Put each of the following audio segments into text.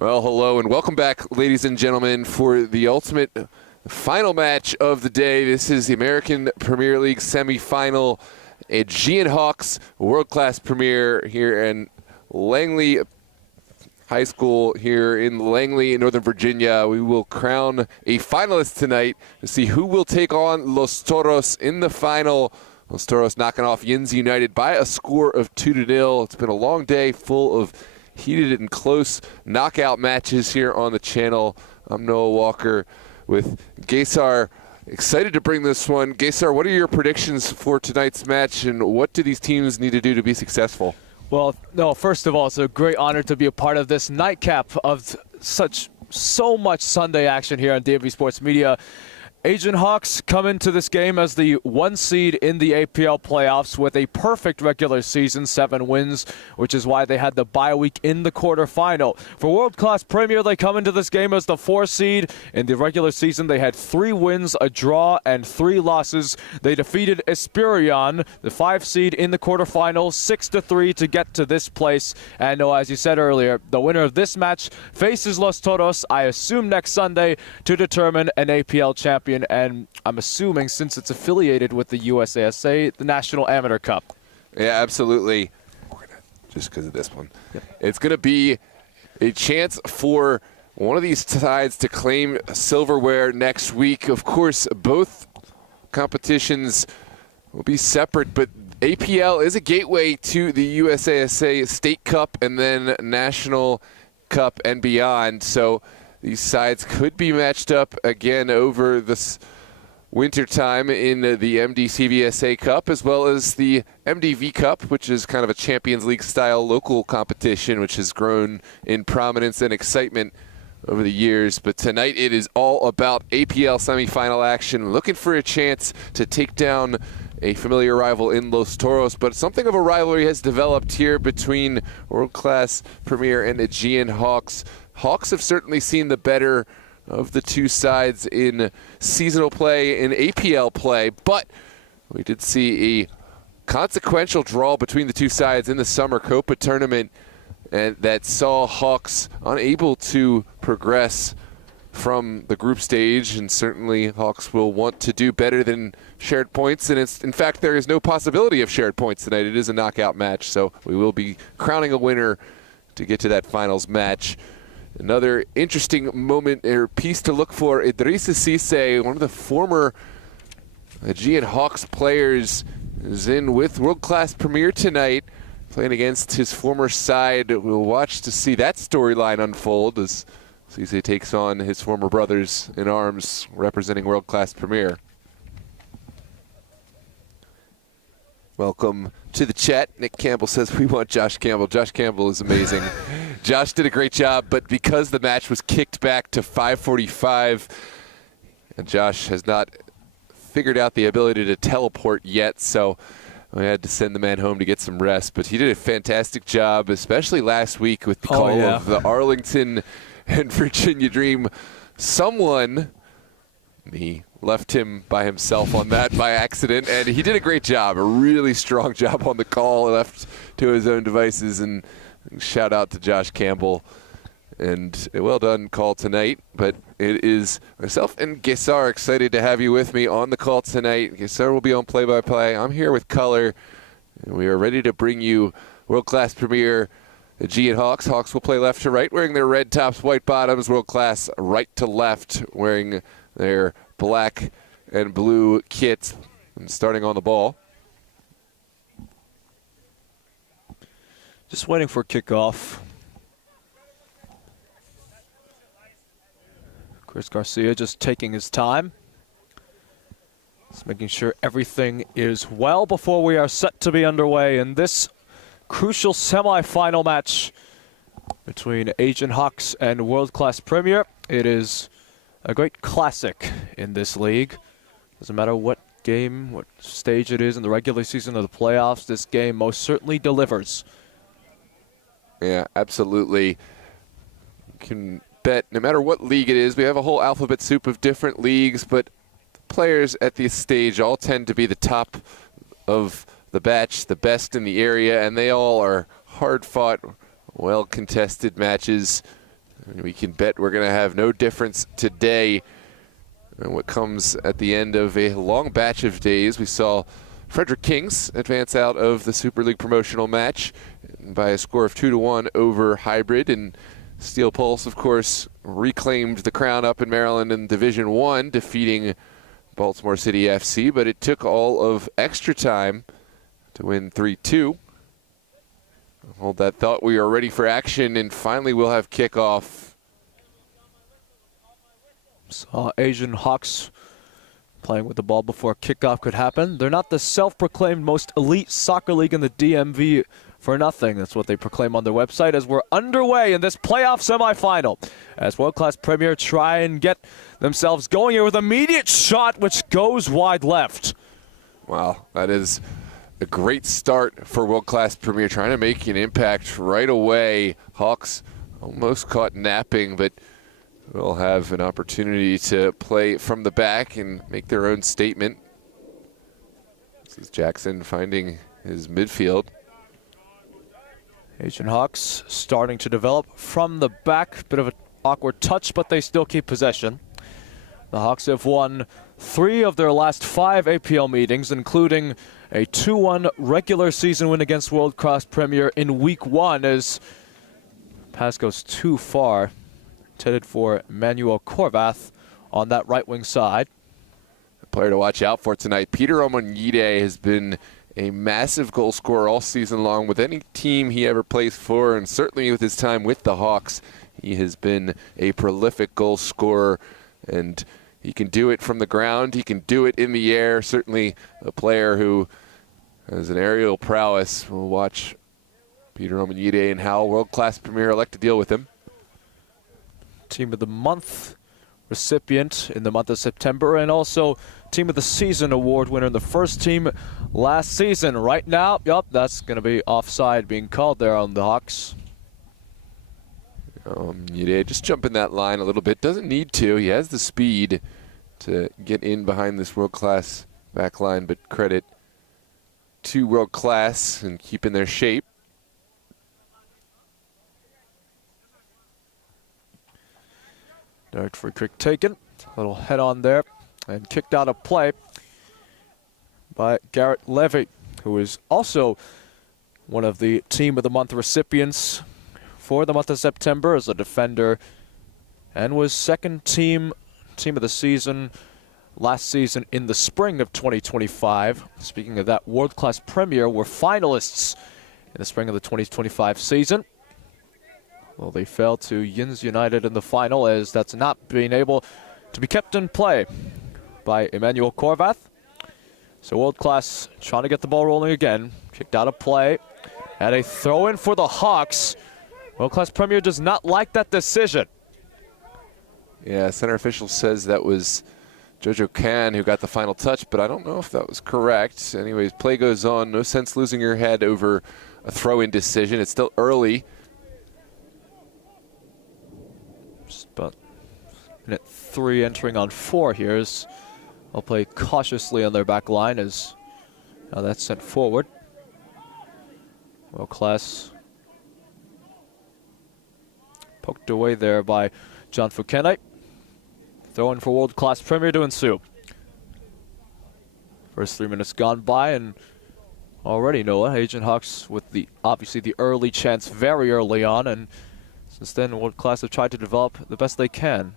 Well, hello and welcome back, ladies and gentlemen, for the ultimate final match of the day. This is the American Premier League semifinal. Aegean Hawks, world-class premiere here in Langley High School here in Langley, in Northern Virginia. We will crown a finalist tonight to see who will take on Los Toros in the final. Los Toros knocking off Yins United by a score of 2-0. It's been a long day full of heated and close knockout matches here on the channel. I'm Noah Walker with Gaysar. Excited to bring this one. Gaysar, what are your predictions for tonight's match, and what do these teams need to do to be successful? Well, no, first of all, it's a great honor to be a part of this nightcap of so much Sunday action here on DMV Sports Media. Aegean Hawks come into this game as the 1 seed in the APL playoffs with a perfect regular season, 7 wins, which is why they had the bye week in the quarterfinal. For world-class Premier, they come into this game as the 4 seed. In the regular season, they had 3 wins, a draw, and 3 losses. They defeated Esperion, the 5 seed, in the quarterfinal, 6-3 to get to this place. And as you said earlier, the winner of this match faces Los Toros, I assume next Sunday, to determine an APL champion. And I'm assuming, since it's affiliated with the USASA, the National Amateur Cup. Yeah, absolutely. Just because of this one. Yep. It's going to be a chance for one of these sides to claim silverware next week. Of course, both competitions will be separate, but APL is a gateway to the USASA State Cup and then National Cup and beyond. So these sides could be matched up again over this winter time in the MDCVSA Cup, as well as the MDV Cup, which is kind of a Champions League style local competition, which has grown in prominence and excitement over the years. But tonight it is all about APL semifinal action, looking for a chance to take down a familiar rival in Los Toros. But something of a rivalry has developed here between world-class Premier and Aegean Hawks. Hawks have certainly seen the better of the two sides in seasonal play, in APL play, but we did see a consequential draw between the two sides in the Summer Copa tournament, and that saw Hawks unable to progress from the group stage, and certainly Hawks will want to do better than shared points, and in fact there is no possibility of shared points tonight. It is a knockout match, so we will be crowning a winner to get to that finals match. Another interesting moment or piece to look for, Idrissa Cisse, one of the former Aegean Hawks players, is in with world-class Premier tonight, playing against his former side. We'll watch to see that storyline unfold as Cisse takes on his former brothers in arms representing world-class Premier. Welcome to the chat. Nick Campbell says we want Josh Campbell. Josh Campbell is amazing. Josh did a great job, but because the match was kicked back to 5:45, and Josh has not figured out the ability to teleport yet, so we had to send the man home to get some rest. But he did a fantastic job, especially last week with the call of the Arlington and Virginia Dream. Someone, me, left him by himself on that by accident, and he did a great job, a really strong job on the call, left to his own devices, and shout out to Josh Campbell. And a well done call tonight, but it is myself and Gaysar excited to have you with me on the call tonight. Gaysar will be on play-by-play. I'm here with color, and we are ready to bring you world-class Premier Aegean Hawks. Hawks will play left to right, wearing their red tops, white bottoms. World-class right to left, wearing their black and blue kits, and starting on the ball. Just waiting for kickoff. Chris Garcia just taking his time. Just making sure everything is well before we are set to be underway in this crucial semifinal match between Aegean Hawks and world-class Premier. It is a great classic in this league. Doesn't matter what game, what stage it is in the regular season or the playoffs, this game most certainly delivers. Yeah, absolutely. You can bet no matter what league it is, we have a whole alphabet soup of different leagues, but players at this stage all tend to be the top of the batch, the best in the area, and they all are hard-fought, well-contested matches. We can bet we're going to have no difference today. And what comes at the end of a long batch of days, we saw Frederick Kings advance out of the Super League promotional match by a score of 2-1 over Hybrid. And Steel Pulse, of course, reclaimed the crown up in Maryland in Division I, defeating Baltimore City FC. But it took all of extra time to win 3-2. Hold that thought. We are ready for action, and finally we'll have kickoff. Saw Asian Hawks playing with the ball before kickoff could happen. They're not the self-proclaimed most elite soccer league in the DMV for nothing. That's what they proclaim on their website as we're underway in this playoff semifinal. As World Class Premier try and get themselves going here with an immediate shot which goes wide left. Wow, that is a great start for World Class Premier, trying to make an impact right away. Hawks almost caught napping, but will have an opportunity to play from the back and make their own statement. This is Jackson finding his midfield. Asian Hawks starting to develop from the back. Bit of an awkward touch, but they still keep possession. The Hawks have won 3 of their last 5 APL meetings, including a 2-1 regular season win against World Class Premier in Week 1 as pass goes too far. Intended for Manuel Corvath on that right wing side. A player to watch out for tonight. Peter Omonyide has been a massive goal scorer all season long with any team he ever plays for, and certainly with his time with the Hawks, he has been a prolific goal scorer, and he can do it from the ground. He can do it in the air. Certainly a player who has an aerial prowess. We'll watch Peter Omonyide and how World Class Premier elect to deal with him. Team of the Month recipient in the month of September, and also Team of the Season award winner in the first team last season. Right now, yep, that's going to be offside being called there on the Hawks. Omonyide just jumping that line a little bit. Doesn't need to. He has the speed to get in behind this world-class back line, but credit to World Class and keeping their shape. Direct free kick taken. Little head on there and kicked out of play by Garrett Levy, who is also one of the Team of the Month recipients for the month of September as a defender and was second team of the season last season in the spring of 2025. Speaking of that, World Class Premier were finalists in the spring of the 2025 season. Well, they fell to Yins United in the final as that's not being able to be kept in play by Emmanuel Corvath. So World Class trying to get the ball rolling again. Kicked out of play. Had a throw in for the Hawks. World Class Premier does not like that decision. Yeah, center official says that was Jojo Khan who got the final touch, but I don't know if that was correct. Anyways, play goes on. No sense losing your head over a throw-in decision. It's still early. But minute 3 entering on 4 here as they'll play cautiously on their back line as now that's sent forward. World Class poked away there by John Fukene. Throwing for World Class Premier to ensue. First 3 minutes gone by, and already Noah, Aegean Hawks with obviously the early chance very early on, and since then, World Class have tried to develop the best they can.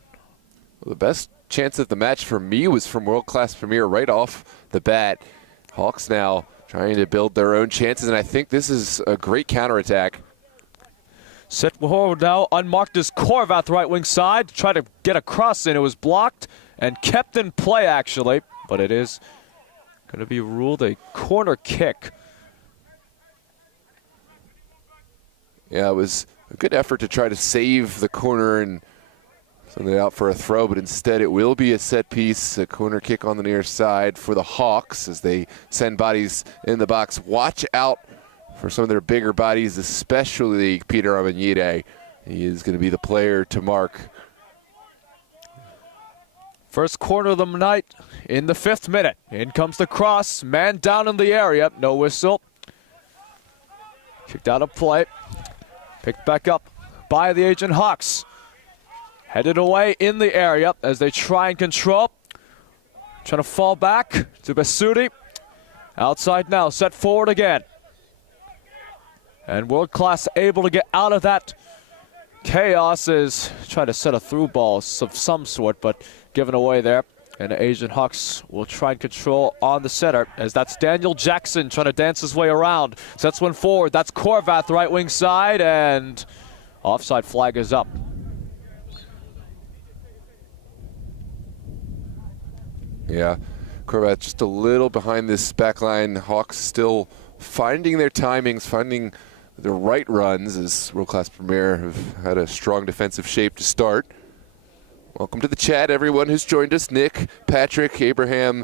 Well, the best chance of the match for me was from World Class Premier right off the bat. Hawks now trying to build their own chances, and I think this is a great counterattack. Set forward now, unmarked is Corvath right wing side. Tried to get a cross in, it was blocked and kept in play actually, but it is going to be ruled a corner kick. Yeah, it was a good effort to try to save the corner and send it out for a throw, but instead it will be a set piece, a corner kick on the near side for the Hawks as they send bodies in the box. Watch out for some of their bigger bodies, especially Peter Omonyide. He is going to be the player to mark. First corner of the night in the 5th minute. In comes the cross, man down in the area, no whistle. Kicked out of play. Picked back up by the Aegean Hawks. Headed away in the area as they try and control. Trying to fall back to Basuti. Outside now, set forward again. And World Class able to get out of that chaos, is trying to set a through ball of some sort, but given away there. And the Aegean Hawks will try and control on the center, as that's Daniel Jackson trying to dance his way around. Sets one forward. That's Korvath, right wing side, and offside flag is up. Yeah, Korvath just a little behind this back line. Hawks still finding their timings, finding the right runs, as World Class Premier have had a strong defensive shape to start. Welcome to the chat, everyone who's joined us. Nick, Patrick, Abraham.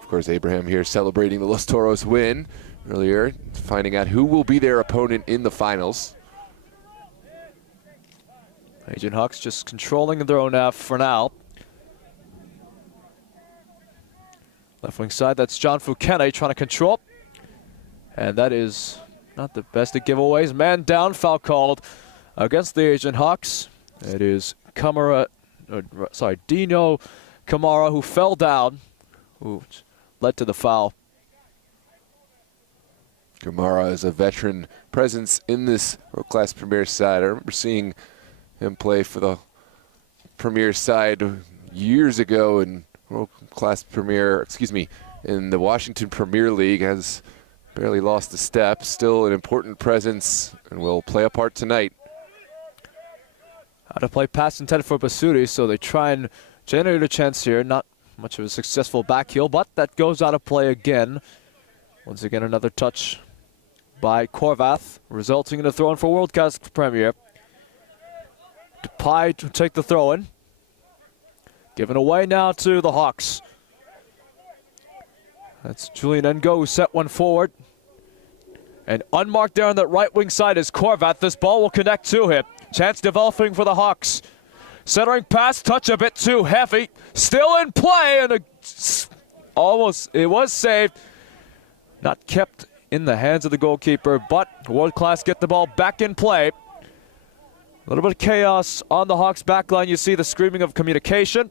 Of course, Abraham here celebrating the Los Toros win earlier, finding out who will be their opponent in the finals. Aegean Hawks just controlling their own half for now. Left wing side, that's John Fukene trying to control. And that is not the best of giveaways. Man down, foul called against the Aegean Hawks. It is Dino Kamara who fell down, who led to the foul. Kamara is a veteran presence in this World Class Premier side. I remember seeing him play for the Premier side years ago in World Class Premier, in the Washington Premier League. Has barely lost a step, still an important presence, and will play a part tonight. Out of play pass intended for Basuti, so they try and generate a chance here. Not much of a successful back heel, but that goes out of play again. Once again, another touch by Korvath, resulting in a throw-in for World Class Premier. Depay to take the throw-in. Given away now to the Hawks. That's Julian Ngo who set one forward. And unmarked there on that right wing side is Korvath. This ball will connect to him. Chance developing for the Hawks. Centering pass, touch a bit too heavy. Still in play, and it was saved. Not kept in the hands of the goalkeeper, but World Class get the ball back in play. A little bit of chaos on the Hawks backline. You see the screaming of communication.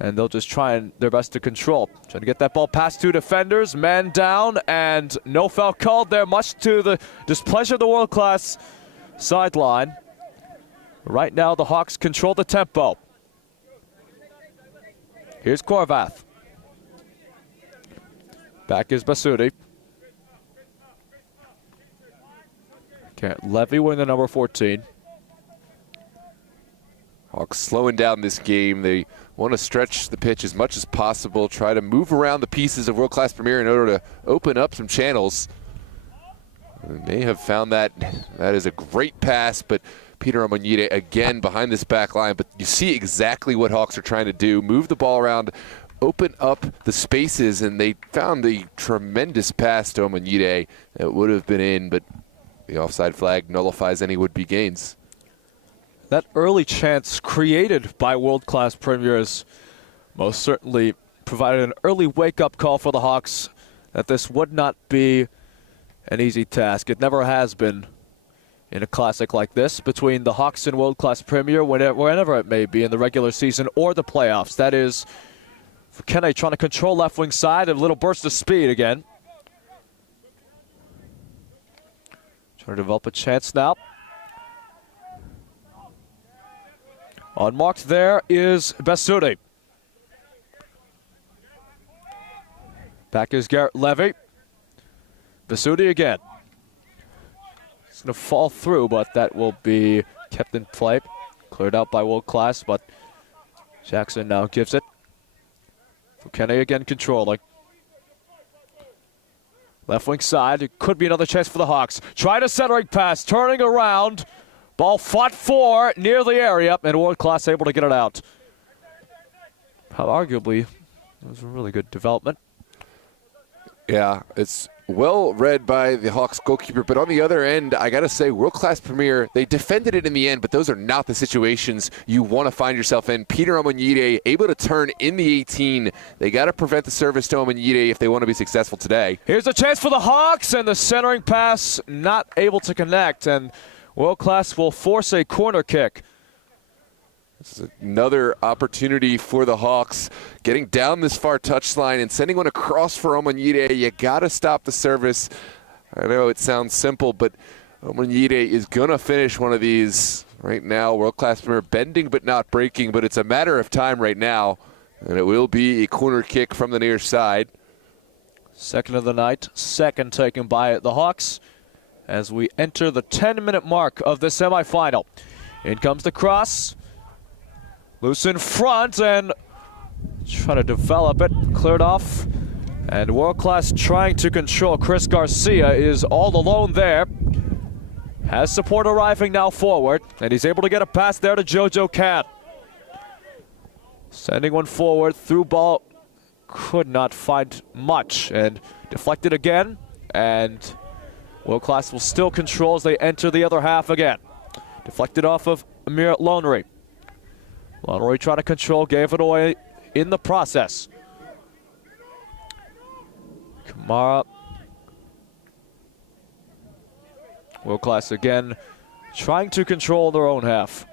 And they'll just try their best to control. Trying to get that ball past two defenders. Man down, and no foul called there, much to the displeasure of the World Class sideline. Right now, the Hawks control the tempo. Here's Korvath. Back is Basuti. Levy wearing the number 14. Hawks slowing down this game. They want to stretch the pitch as much as possible, try to move around the pieces of World Class Premier in order to open up some channels. They have found that. That is a great pass, but Peter Amonite again behind this back line. But you see exactly what Hawks are trying to do. Move the ball around, open up the spaces, and they found the tremendous pass to Amonite that would have been in, but the offside flag nullifies any would-be gains. That early chance created by World Class Premiers most certainly provided an early wake-up call for the Hawks that this would not be an easy task. It never has been in a classic like this between the Hawks and World Class Premier, whenever it may be in the regular season or the playoffs. That is Fukene trying to control left wing side, a little burst of speed again. Trying to develop a chance now. Unmarked there is Basuti. Back is Garrett Levy. Basuti again. It's going to fall through, but that will be kept in play. Cleared out by World Class, but Jackson now gives it. Fukene again controlling. Left wing side, it could be another chance for the Hawks. Trying a centering pass, turning around. Ball fought for near the area, and World Class able to get it out. Arguably, it was a really good development. Yeah, it's well read by the Hawks goalkeeper, but on the other end, I got to say, World Class Premier, they defended it in the end, but those are not the situations you want to find yourself in. Peter Amonite able to turn in the 18. They got to prevent the service to Amonite if they want to be successful today. Here's a chance for the Hawks, and the centering pass not able to connect, and World Class will force a corner kick. This is another opportunity for the Hawks, getting down this far touchline and sending one across for Omanyide. You got to stop the service. I know it sounds simple, but Omanyide is going to finish one of these right now. World Class Premier bending but not breaking, but it's a matter of time right now, and it will be a corner kick from the near side. Second of the night, second taken by the Hawks as we enter the 10-minute mark of the semifinal. In comes the cross. Loose in front and trying to develop it. Cleared off. And World Class trying to control. Chris Garcia is all alone there. Has support arriving now forward. And he's able to get a pass there to Jojo Cat. Sending one forward. Through ball. Could not find much. And deflected again. And World Class will still control as they enter the other half again. Deflected off of Amir Lonry. Lonry trying to control, gave it away in the process. Kamara. World Class again trying to control their own half.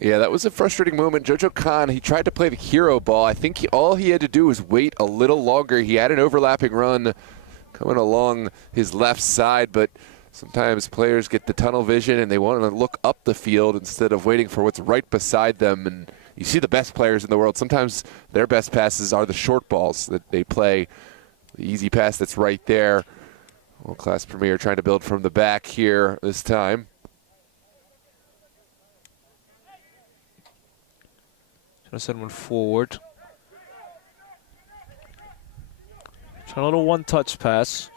Yeah, that was a frustrating moment. Jojo Khan, he tried to play the hero ball. I think all he had to do was wait a little longer. He had an overlapping run coming along his left side, but sometimes players get the tunnel vision and they want to look up the field instead of waiting for what's right beside them. And you see the best players in the world, sometimes their best passes are the short balls that they play. The easy pass that's right there. World Class Premier trying to build from the back here this time. Trying to send one forward. Trying a little one-touch pass.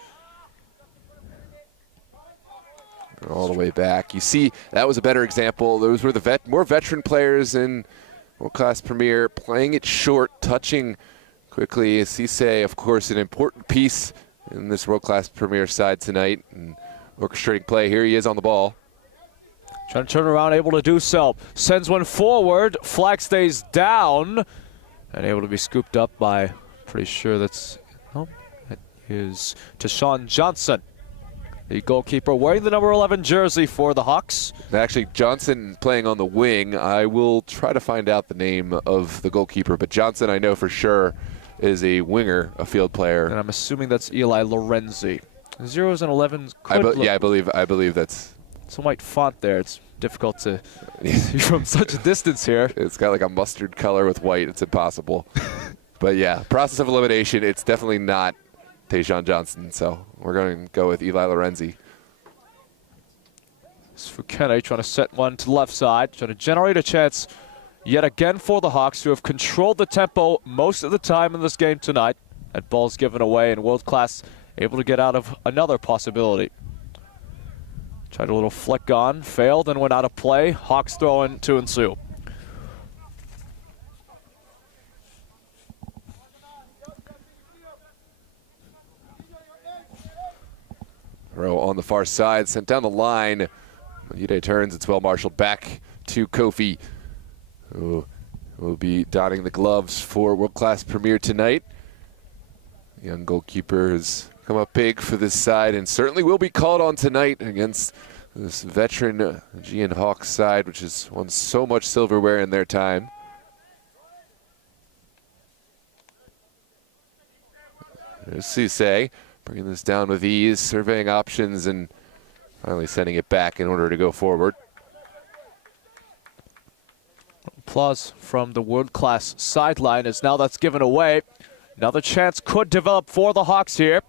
All the way back. You see, that was a better example. Those were the more veteran players in World Class Premier, playing it short, touching quickly. Cisse, of course, an important piece in this World Class Premier side tonight, and orchestrating play. Here he is on the ball. Trying to turn around, able to do so. Sends one forward. Flag stays down, and able to be scooped up by, pretty sure that is Tashawn Johnson, the goalkeeper wearing the number 11 jersey for the Hawks. Actually, Johnson playing on the wing. I will try to find out the name of the goalkeeper, but Johnson I know for sure is a winger, a field player. And I'm assuming that's Eli Lorenzi. Zeros and 11s. I believe that's. Some white font there. It's difficult to see from such a distance here. It's got like a mustard color with white. It's impossible. But yeah, process of elimination. It's definitely not Tayshawn Johnson, so we're going to go with Eli Lorenzi. Fukene trying to set one to the left side, trying to generate a chance yet again for the Hawks, who have controlled the tempo most of the time in this game tonight. That ball's given away, and World Class able to get out of another possibility. Tried a little flick on, failed, and went out of play. Hawks throwing to ensue. Rowe on the far side, sent down the line. Yude turns, it's well marshaled back to Kofi, who will be donning the gloves for World Class Premier tonight. The young goalkeeper has come up big for this side and certainly will be called on tonight against this veteran Aegean Hawks side, which has won so much silverware in their time. There's Cisse. Bringing this down with ease, surveying options, and finally sending it back in order to go forward. Applause from the World Class sideline as now that's given away. Another chance could develop for the Hawks here.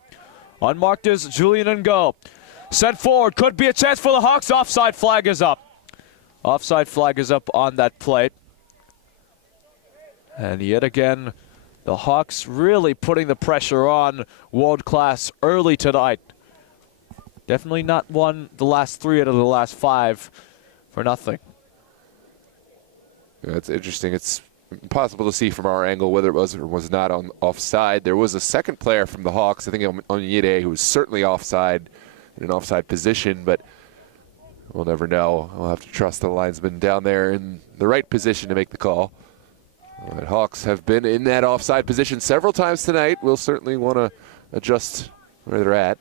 Unmarked is Julian Ngo. Sent forward, could be a chance for the Hawks. Offside flag is up. Offside flag is up on that plate. And yet again, the Hawks really putting the pressure on World Class early tonight. Definitely not won the last 3 out of the last 5 for nothing. Yeah, it's interesting. It's impossible to see from our angle whether it was or was not on offside. There was a second player from the Hawks, I think Onyede, who was certainly offside in an offside position, but we'll never know. We'll have to trust the linesman down there in the right position to make the call. The Hawks have been in that offside position several times tonight. We'll certainly want to adjust where they're at.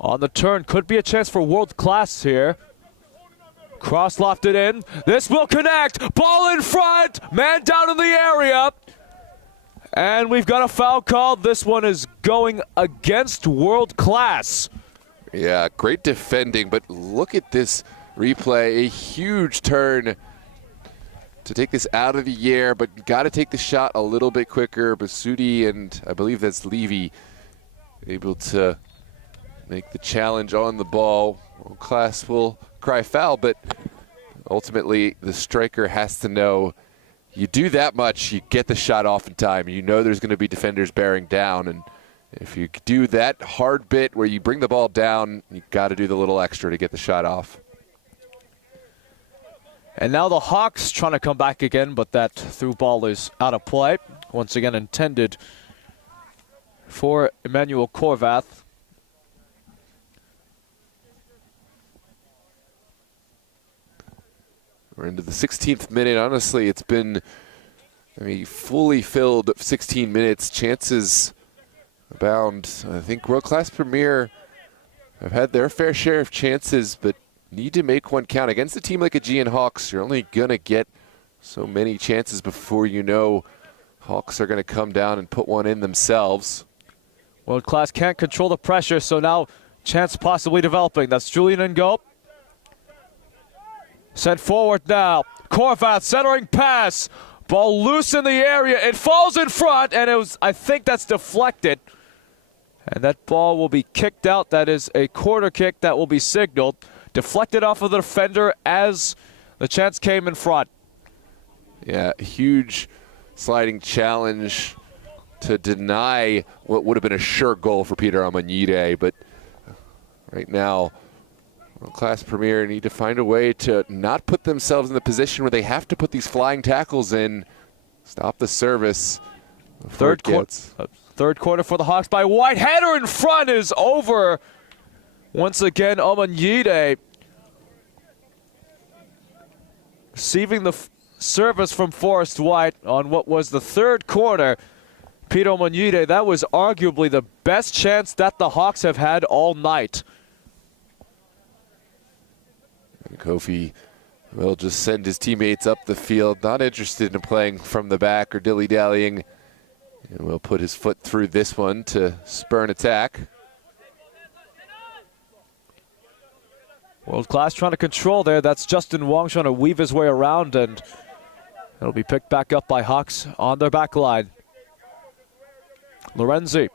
On the turn, could be a chance for World Class here. Cross lofted in. This will connect. Ball in front. Man down in the area. And we've got a foul called. This one is going against World Class. Yeah, great defending, but look at this replay. A huge turn to take this out of the air, but got to take the shot a little bit quicker. Basudi and I believe that's Levy able to make the challenge on the ball. World Class will cry foul, but ultimately the striker has to know you do that much, you get the shot off in time. You know there's going to be defenders bearing down, and if you do that hard bit where you bring the ball down, you got to do the little extra to get the shot off. And now the Hawks trying to come back again, but that through ball is out of play. Once again intended for Emmanuel Korvath. We're into the 16th minute. Honestly, it's been fully filled 16 minutes. Chances abound. I think World Class Premier have had their fair share of chances, but need to make one count. Against a team like Aegean Hawks, you're only going to get so many chances before you know Hawks are going to come down and put one in themselves. World Class can't control the pressure, so now chance possibly developing. That's Julian Ngo. Sent forward now. Korvath centering pass. Ball loose in the area. It falls in front, and I think that's deflected. And that ball will be kicked out. That is a corner kick that will be signaled. Deflected off of the defender as the chance came in front. Yeah, huge sliding challenge to deny what would have been a sure goal for Peter Amanyide, but right now World Class Premier need to find a way to not put themselves in the position where they have to put these flying tackles in, stop the service. Third quarter for the Hawks by White. Header in front is over. Once again, Amanyide receiving the service from Forrest White on what was the third quarter. Peter Amanyide, that was arguably the best chance that the Hawks have had all night. And Kofi will just send his teammates up the field, not interested in playing from the back or dilly-dallying. And will put his foot through this one to spur an attack. World Class trying to control there. That's Justin Wong trying to weave his way around, and it'll be picked back up by Hawks on their back line. Lorenzi.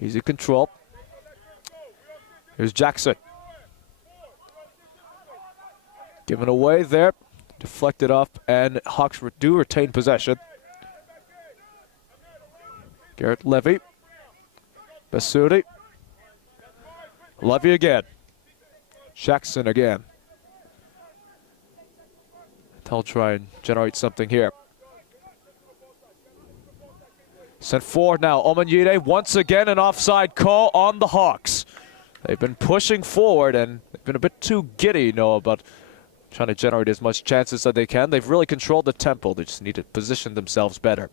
Easy control. Here's Jackson. Given away there. Deflected off, and Hawks do retain possession. Garrett Levy. Basudi. Levy again. Jackson again. They'll try and generate something here. Sent forward now. Amanyide once again an offside call on the Hawks. They've been pushing forward and they've been a bit too giddy, Noah, but trying to generate as much chances as they can. They've really controlled the tempo. They just need to position themselves better.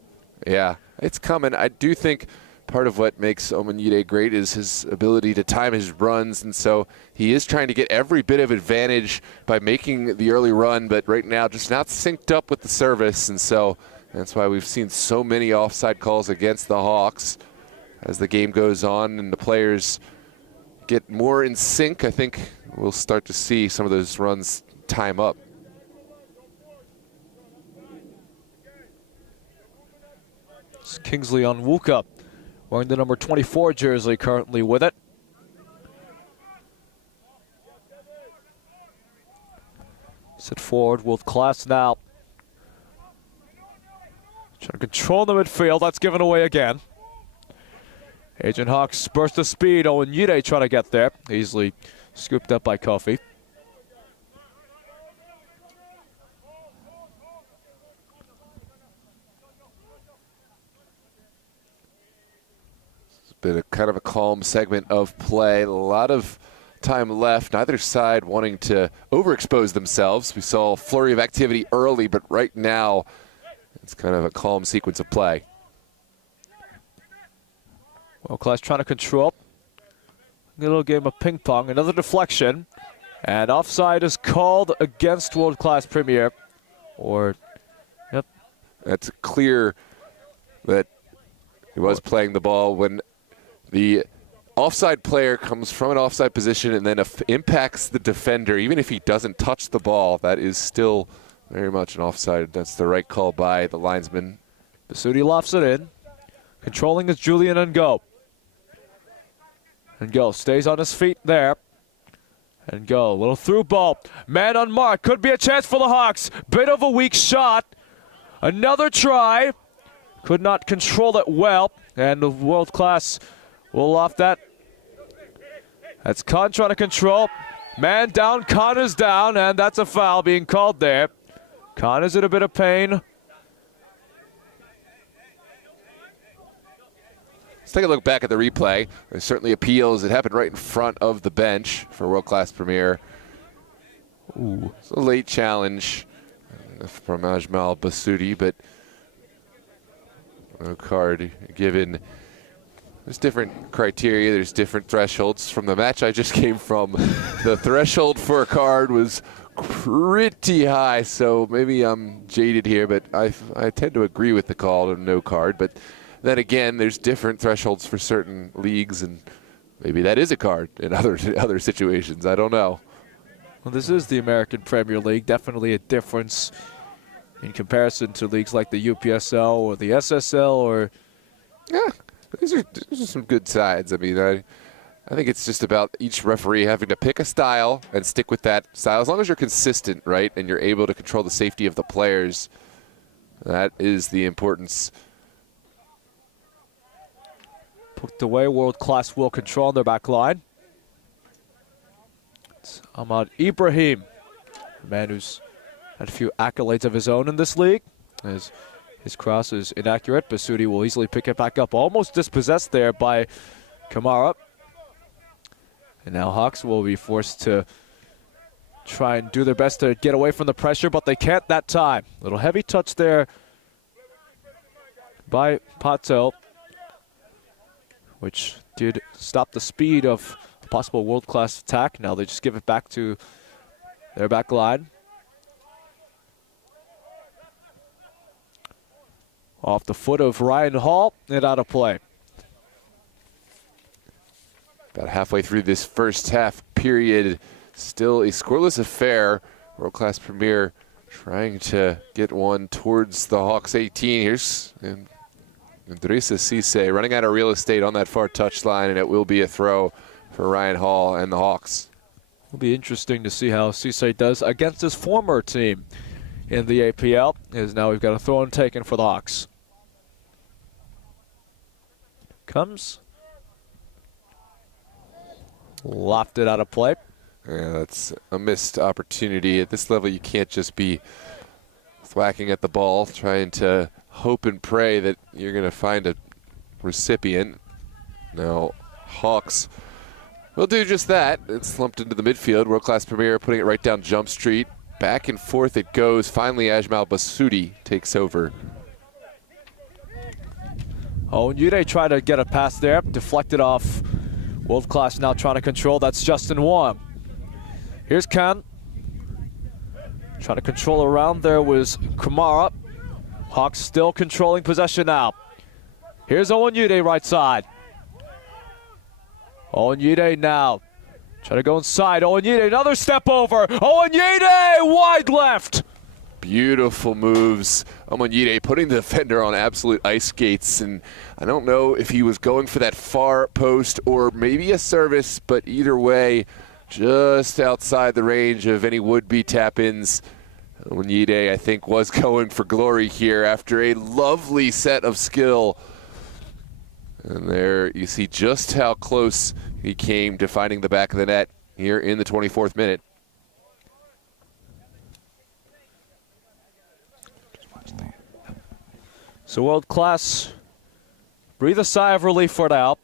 Yeah, it's coming. I do think part of what makes Amanyide great is his ability to time his runs, and so he is trying to get every bit of advantage by making the early run, but right now just not synced up with the service, and so that's why we've seen so many offside calls against the Hawks. As the game goes on and the players get more in sync, I think we'll start to see some of those runs time up. It's Kingsley Onwuka wearing the number 24 jersey currently with it. Sit forward, World Class now. Trying to control the midfield. That's given away again. Aegean Hawks burst of speed. Amanyide trying to get there. Easily scooped up by Kofi. It's been a kind of a calm segment of play. A lot of time left. Neither side wanting to overexpose themselves. We saw a flurry of activity early, but right now it's kind of a calm sequence of play. World Class trying to control. A little game of ping pong. Another deflection. And offside is called against World Class Premier. Yep. That's clear that he was playing the ball when the offside player comes from an offside position and then impacts the defender. Even if he doesn't touch the ball, that is still very much an offside. That's the right call by the linesman. Basudi lofts it in. Controlling is Julian Ngo. Ngo stays on his feet there. Ngo, little through ball. Man on mark. Could be a chance for the Hawks. Bit of a weak shot. Another try. Could not control it well. And the World Class will loft that. That's Khan trying to control. Man down, Khan is down, and that's a foul being called there. Khan is in a bit of pain. Let's take a look back at the replay. There's certainly appeals. It happened right in front of the bench for World Class Premier. Ooh, it's a late challenge from Ajmal Basudi, but no card given. There's different criteria. There's different thresholds. From the match I just came from, the threshold for a card was pretty high, so maybe I'm jaded here, but I tend to agree with the call of no card. But then again, there's different thresholds for certain leagues, and maybe that is a card in other situations. I don't know. Well, this is the American Premier League. Definitely a difference in comparison to leagues like the UPSL or the SSL or... Yeah, these are some good sides. I mean, I think it's just about each referee having to pick a style and stick with that style. As long as you're consistent, right, and you're able to control the safety of the players, that is the importance. Poked away, World Class will control on their back line. It's Ahmad Ibrahim, a man who's had a few accolades of his own in this league. As his cross is inaccurate, Basudi will easily pick it back up. Almost dispossessed there by Kamara. And now Hawks will be forced to try and do their best to get away from the pressure, but they can't that time. Little heavy touch there by Patel, which did stop the speed of a possible world-class attack. Now they just give it back to their back line. Off the foot of Ryan Hall and out of play. About halfway through this first half period, still a scoreless affair. World Class Premier trying to get one towards the Hawks 18. Here's Idrissa Cisse running out of real estate on that far touchline, and it will be a throw for Ryan Hall and the Hawks. It'll be interesting to see how Cisse does against his former team in the APL, as now we've got a throw and taken for the Hawks. Comes. Lofted out of play. Yeah, that's a missed opportunity. At this level, you can't just be thwacking at the ball, trying to hope and pray that you're going to find a recipient. Now, Hawks will do just that. It's slumped into the midfield. World Class Premier putting it right down Jump Street. Back and forth it goes. Finally, Ajmal Basudi takes over. Oh, Yude tried to get a pass there, deflected off. World Class now trying to control. That's Justin Wong. Here's Khan. Trying to control around. There was Kamara. Hawks still controlling possession now. Here's Owen Yude right side. Owen Yude now. Trying to go inside. Owen Yude, another step over. Owen Yude, wide left. Beautiful moves. Owen Yude putting the defender on absolute ice skates. And I don't know if he was going for that far post or maybe a service, but either way, just outside the range of any would-be tap-ins. Owen Yude, I think, was going for glory here after a lovely set of skill. And there you see just how close he came to finding the back of the net here in the 24th minute. So World Class breathe a sigh of relief for now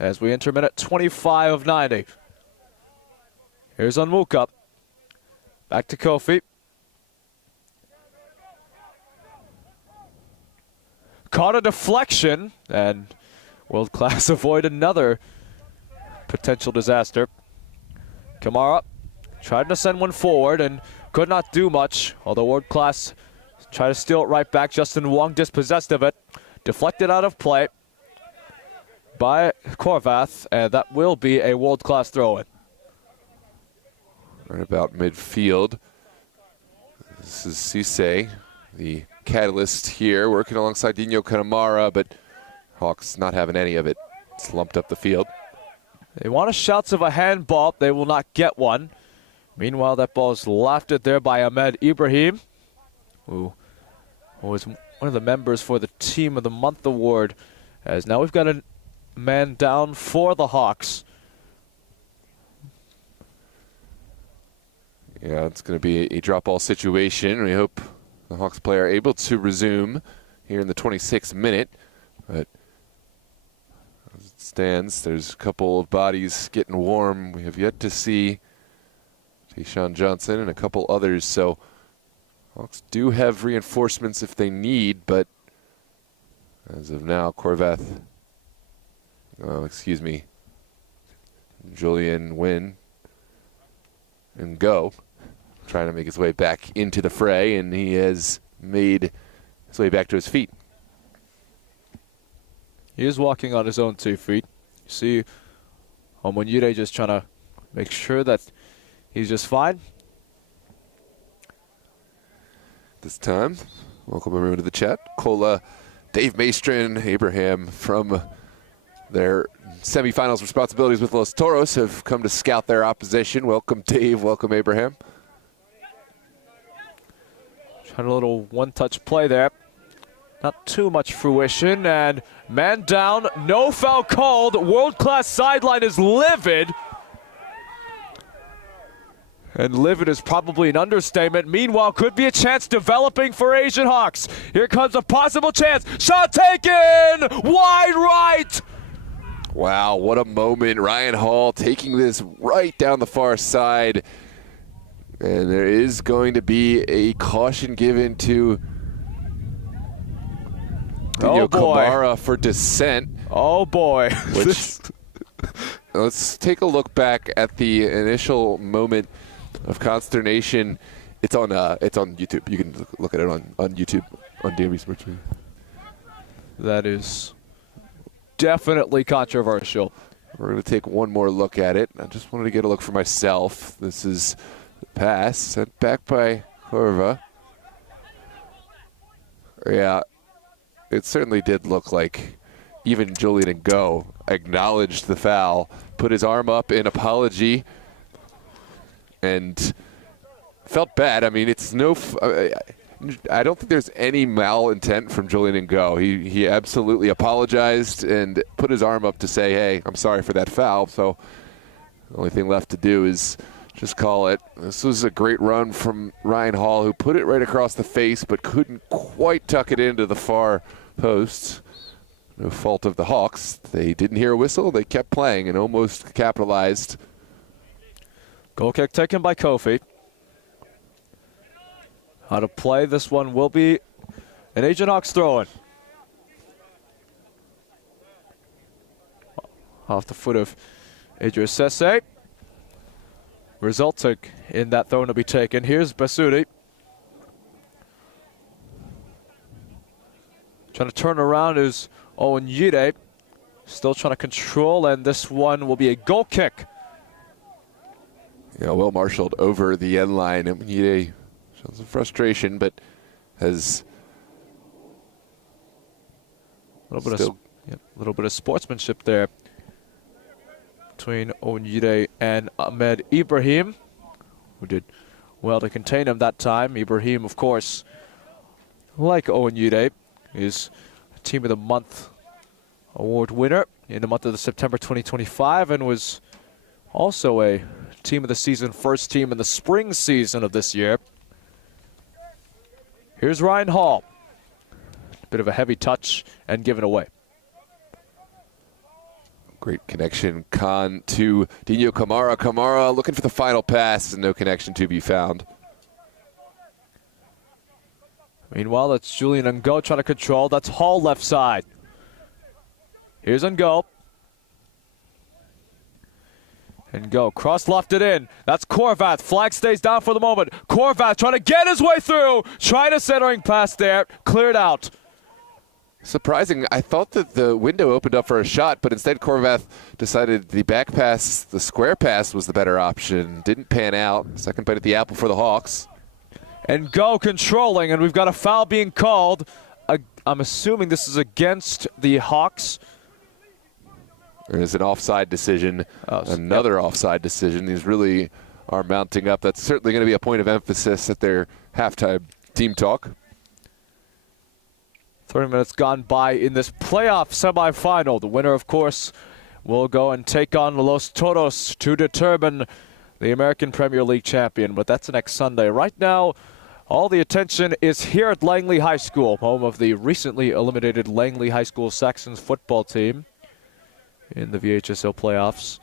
as we enter minute 25 of 90. Here's Onwuka. Back to Kofi. Caught a deflection, and World Class avoid another potential disaster. Kamara tried to send one forward and could not do much, although World Class tried to steal it right back. Justin Wong dispossessed of it. Deflected out of play by Korvath, and that will be a World Class throw-in. Right about midfield. This is Cisse, the catalyst here, working alongside Dino Kanamara, but Hawks not having any of it. It's lumped up the field. They want shouts of a handball. They will not get one. Meanwhile, that ball is lofted there by Ahmed Ibrahim, who was one of the members for the Team of the Month award. As now we've got a man down for the Hawks. Yeah, it's going to be a drop ball situation. We hope the Hawks player are able to resume here in the 26th minute. But as it stands, there's a couple of bodies getting warm. We have yet to see Tayshawn Johnson and a couple others. So Hawks do have reinforcements if they need, but as of now, Julian Wynn and Go trying to make his way back into the fray, and he has made his way back to his feet. He is walking on his own 2 feet. You see Omonire just trying to make sure that he's just fine. This time, welcome everyone to the chat. Kola, Dave Maestrin, Abraham from their semifinals responsibilities with Los Toros have come to scout their opposition. Welcome Dave, welcome Abraham. Trying a little one-touch play there. Not too much fruition, and man down, no foul called. World Class sideline is livid. And livid is probably an understatement. Meanwhile, could be a chance developing for Asian Hawks. Here comes a possible chance. Shot taken! Wide right! Wow, what a moment. Ryan Hall taking this right down the far side. And there is going to be a caution given to Dino Kamara for descent. Oh boy. Which, let's take a look back at the initial moment of consternation. It's on YouTube. You can look at it on YouTube on DMV Sports Media. That is definitely controversial. We're going to take one more look at it. I just wanted to get a look for myself. This is the pass sent back by Korva. Yeah, it certainly did look like even Julian Ngo acknowledged the foul, put his arm up in apology, and felt bad. I mean, it's no. I don't think there's any malintent from Julian Ngo. He absolutely apologized and put his arm up to say, "Hey, I'm sorry for that foul." So the only thing left to do is just call it. This was a great run from Ryan Hall, who put it right across the face, but couldn't quite tuck it into the far post. No fault of the Hawks. They didn't hear a whistle. They kept playing and almost capitalized. Goal kick taken by Kofi. How to play this one will be an Aegean Hawks throw-in. Off the foot of Idris Sese. Resulting in that throw to be taken. Here's Basudi. Trying to turn around is Owen Yide. Still trying to control, and this one will be a goal kick. Yeah, well marshaled over the end line. And Yide shows some frustration, but has a little bit of sportsmanship there between Onyide and Ahmed Ibrahim, who did well to contain him that time. Ibrahim, of course, like Onyide, is a Team of the Month award winner in the month of September 2025 and was also a Team of the Season first team in the spring season of this year. Here's Ryan Hall. Bit of a heavy touch and given away. great connection. Khan to Dino Kamara. Kamara looking for the final pass and no connection to be found. Meanwhile, it's Julian Ngo trying to control. That's Hall left side. Here's Ngo. And go. Cross lofted in. That's Korvath. Flag stays down for the moment. Korvath trying to get his way through. Trying to centering pass there. Cleared out. Surprising. I thought that the window opened up for a shot, but instead Korvath decided the back pass, the square pass, was the better option. Didn't pan out. Second bite at the apple for the Hawks. And go controlling, and we've got a foul being called. I'm assuming this is against the Hawks. There's an offside decision, another offside decision. These really are mounting up. That's certainly going to be a point of emphasis at their halftime team talk. 30 minutes gone by in this playoff semifinal. The winner, of course, will go and take on Los Toros to determine the American Premier League champion. But that's next Sunday. Right now, all the attention is here at Langley High School, home of the recently eliminated Langley High School Saxons football team in the VHSL playoffs.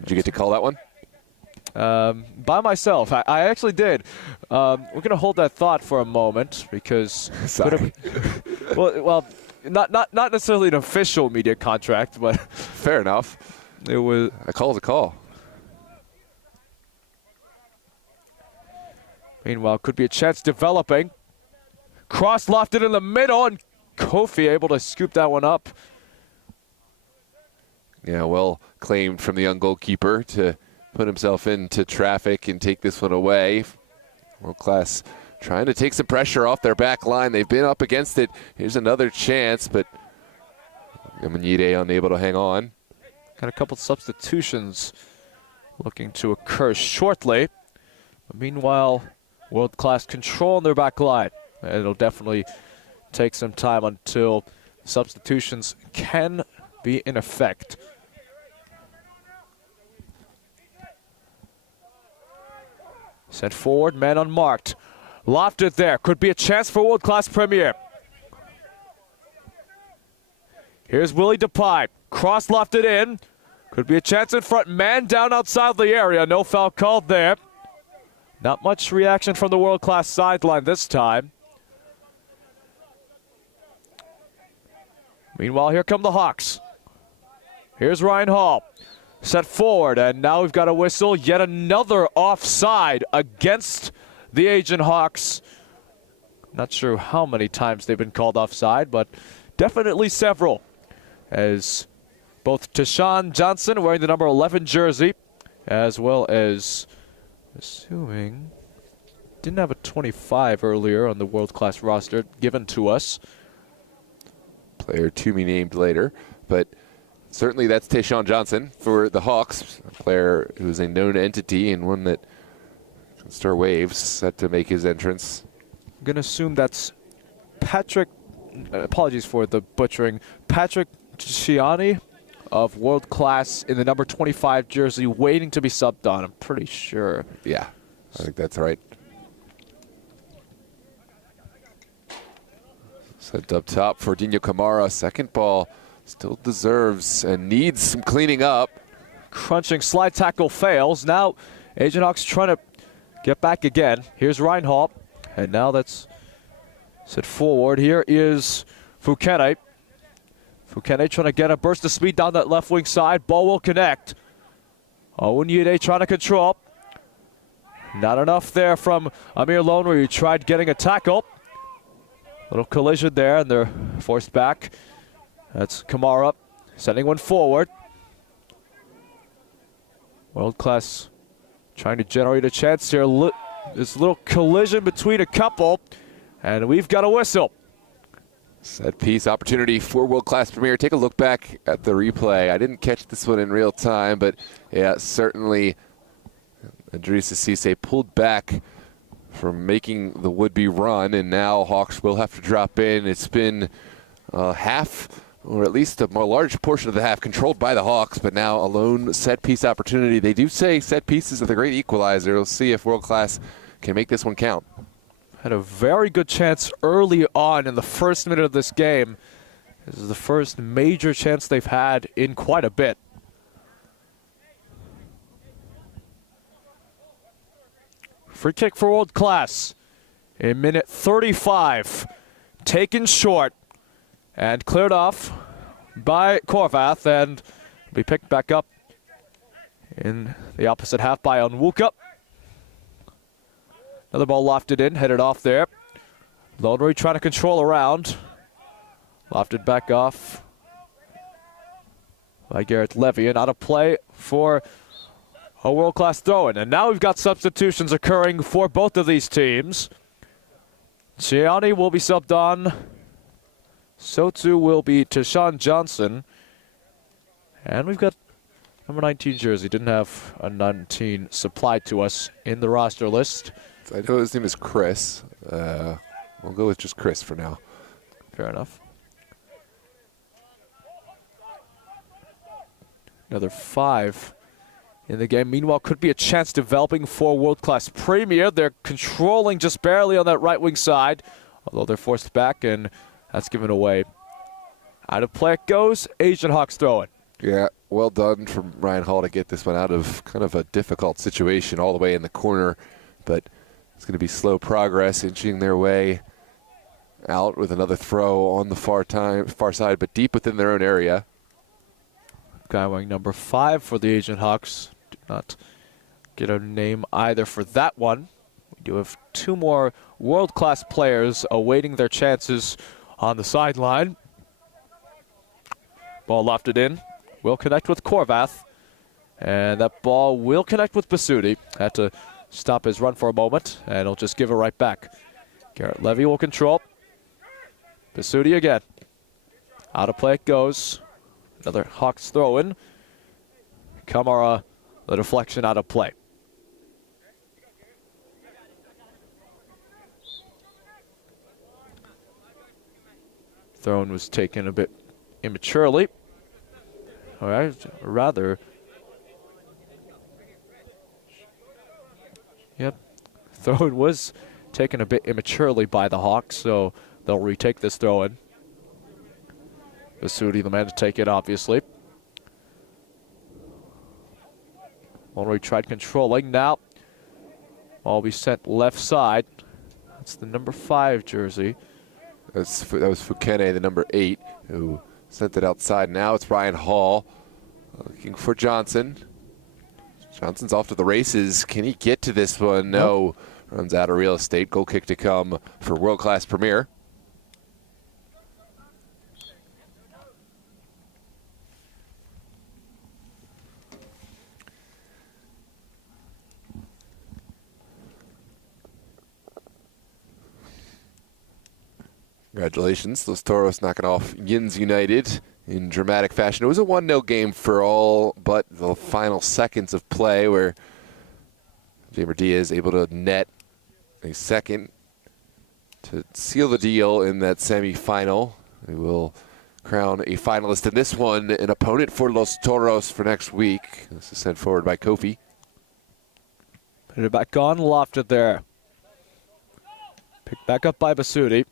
Did you get to call that one? By myself. I actually did. We're going to hold that thought for a moment because Sorry. well, not necessarily an official media contract, but fair enough. It was a call's a call. Meanwhile, could be a chance developing. Cross lofted in the middle, and Kofi able to scoop that one up. Yeah, well claimed from the young goalkeeper to put himself into traffic and take this one away. World Class trying to take some pressure off their back line. They've been up against it. Here's another chance, but Yamanide unable to hang on. Got a couple substitutions looking to occur shortly. But meanwhile, World Class control on their back line. It'll definitely take some time until substitutions can be in effect. Sent forward, man unmarked. Lofted there. Could be a chance for World Class Premier. Here's Willie DePie. Cross lofted in. Could be a chance in front. Man down outside the area. No foul called there. Not much reaction from the World Class sideline this time. Meanwhile, here come the Hawks. Here's Ryan Hall. Set forward, and now we've got a whistle. Yet another offside against the Aegean Hawks. Not sure how many times they've been called offside, but definitely several. As both Tashawn Johnson, wearing the number 11 jersey, as well as, assuming, didn't have a 25 earlier on the World Class roster given to us. Player to be named later, but certainly that's Tashawn Johnson for the Hawks, a player who's a known entity and one that can stir waves, set to make his entrance. I'm going to assume that's Patrick, apologies for the butchering, Patrick Ciani of World Class in the number 25 jersey waiting to be subbed on, I'm pretty sure. Yeah, I think that's right. Set up top for Dino Camara. Second ball still deserves and needs some cleaning up. Crunching slide tackle fails. Now Aegean Hawks trying to get back again. Here's Reinhold. And now that's set forward. Here is Fukene. Fukene trying to get a burst of speed down that left wing side. Ball will connect. Onyede trying to control. Not enough there from Amir Lonry, who tried getting a tackle. Little collision there, and they're forced back. That's Kamara sending one forward. World Class trying to generate a chance here. This little collision between a couple, and we've got a whistle. Set piece opportunity for World Class Premier. Take a look back at the replay. I didn't catch this one in real time, but yeah, certainly Idrissa Cisse pulled back from making the would-be run, and now Hawks will have to drop in. It's been half, or at least a more large portion of the half, controlled by the Hawks, but now a lone set-piece opportunity. They do say set pieces are the great equalizer. We'll see if World Class can make this one count. Had a very good chance early on in the first minute of this game. This is the first major chance they've had in quite a bit. Free kick for World Class in minute 35. Taken short and cleared off by Korvath, and Be picked back up in the opposite half by Onwuka. Another ball lofted in, headed off there. Lonry trying to control around. Lofted back off by Garrett Levy, and out of play for a world-class throw-in. And now we've got substitutions occurring for both of these teams. Chiani will be subbed on. So too will be Tashawn Johnson. And we've got number 19 jersey. Didn't have a 19 supplied to us in the roster list. I know his name is Chris. We'll go with just Chris for now. Fair enough. Another 5 in the game. Meanwhile, could be a chance developing for world-class Premier. They're controlling just barely on that right wing side, although they're forced back, and that's given away. Out of play it goes. Asian Hawks throw it. Yeah, well done from Ryan Hall to get this one out of kind of a difficult situation all the way in the corner, but it's going to be slow progress, inching their way out with another throw on the far side, but deep within their own area. Guy wearing number 5 for the Asian Hawks. Did not get a name either for that one. We do have 2 more world-class players awaiting their chances on the sideline. Ball lofted in. Will connect with Korvath. And that ball will connect with Basuti. Had to stop his run for a moment, and he'll just give it right back. Garrett Levy will control. Basuti again. Out of play it goes. Another Hawks throw-in. Kamara, the deflection out of play. Throw-in was taken a bit immaturely. All right, rather. Yep, throw-in was taken a bit immaturely by the Hawks, so they'll retake this throw-in. Basuti, the man to take it, obviously. Lonry tried controlling. Now, ball will be sent left side. That's the number 5 jersey. That was Fukene, the number 8, who sent it outside. Now it's Ryan Hall looking for Johnson. Johnson's off to the races. Can he get to this one? No. Runs out of real estate. Goal kick to come for world-class Premier. Congratulations, Los Toros knocking off Yins United in dramatic fashion. It was a 1-0 game for all but the final seconds of play, where Jamer Diaz able to net a second to seal the deal in that semifinal. We will crown a finalist in this one, an opponent for Los Toros for next week. This is sent forward by Kofi. Put it back on, lofted there. Picked back up by Basuti.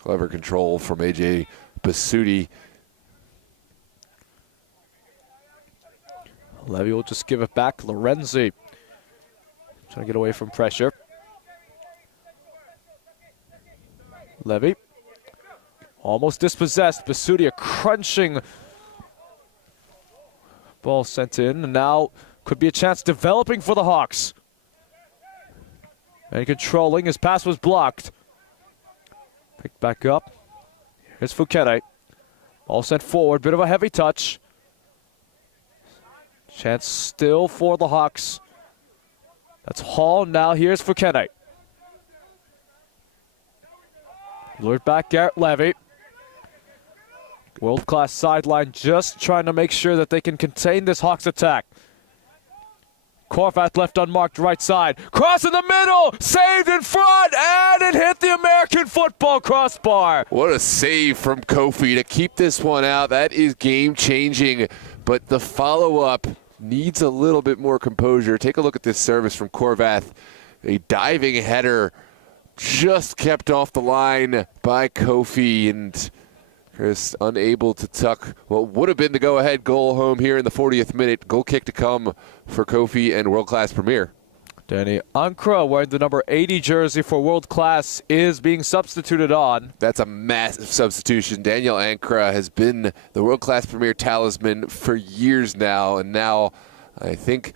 Clever control from A.J. Basuti. Levy will just give it back. Lorenzi trying to get away from pressure. Levy almost dispossessed. Basuti, a crunching ball sent in, and now could be a chance developing for the Hawks. And controlling, his pass was blocked. Picked back up. Here's Fukene. Ball sent forward, bit of a heavy touch. Chance still for the Hawks. That's Hall, now here's Fukene. Lured back, Garrett Levy. World-class sideline, just trying to make sure that they can contain this Hawks attack. Korvath left unmarked, right side. Cross in the middle, saved in front, and it hit the American football crossbar. What a save from Kofi to keep this one out. That is game-changing, but the follow-up needs a little bit more composure. Take a look at this service from Korvath. A diving header just kept off the line by Kofi, and Chris unable to tuck what would have been the go-ahead goal home here in the 40th minute. Goal kick to come for Kofi and world-class Premier. Danny Ankra, wearing the number 80 jersey for World Class, is being substituted on. That's a massive substitution. Daniel Ankra has been the World Class Premier talisman for years now, and now I think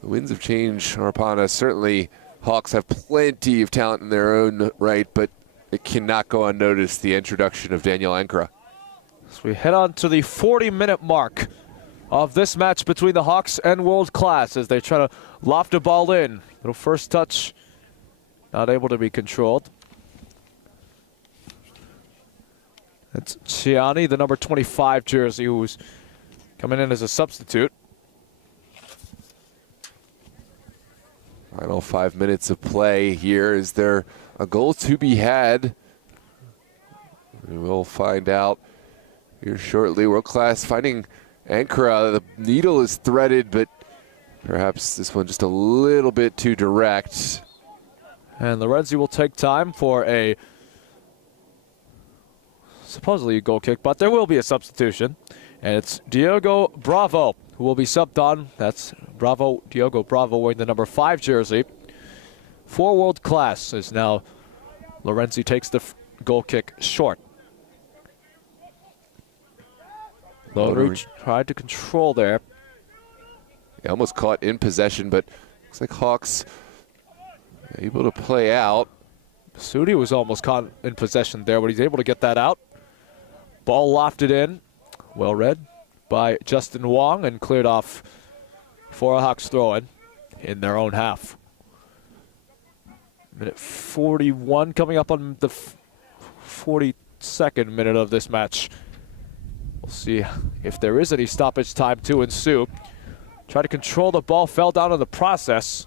the winds of change are upon us. Certainly, Hawks have plenty of talent in their own right, but it cannot go unnoticed, the introduction of Daniel Ankra. So we head on to the 40-minute mark of this match between the Hawks and World Class as they try to loft a ball in. Little first touch, not able to be controlled. It's Ciani, the number 25 jersey, who's coming in as a substitute. Final 5 minutes of play here. Is there a goal to be had? We will find out here shortly. World Class finding Ankara. The needle is threaded, but perhaps this one just a little bit too direct. And Lorenzi will take time for a supposedly a goal kick, but there will be a substitution. And it's Diogo Bravo who will be subbed on. That's Bravo, Diogo Bravo, wearing the number 5 jersey. For World Class, as now Lorenzi takes the goal kick short. Lorenzi tried to control there. He almost caught in possession, but looks like Hawks able to play out. Sudi was almost caught in possession there, but he's able to get that out. Ball lofted in, well read by Justin Wong, and cleared off for a Hawks throw-in in their own half. Minute 41 coming up on the 42nd minute of this match. We'll see if there is any stoppage time to ensue. Try to control the ball, fell down in the process.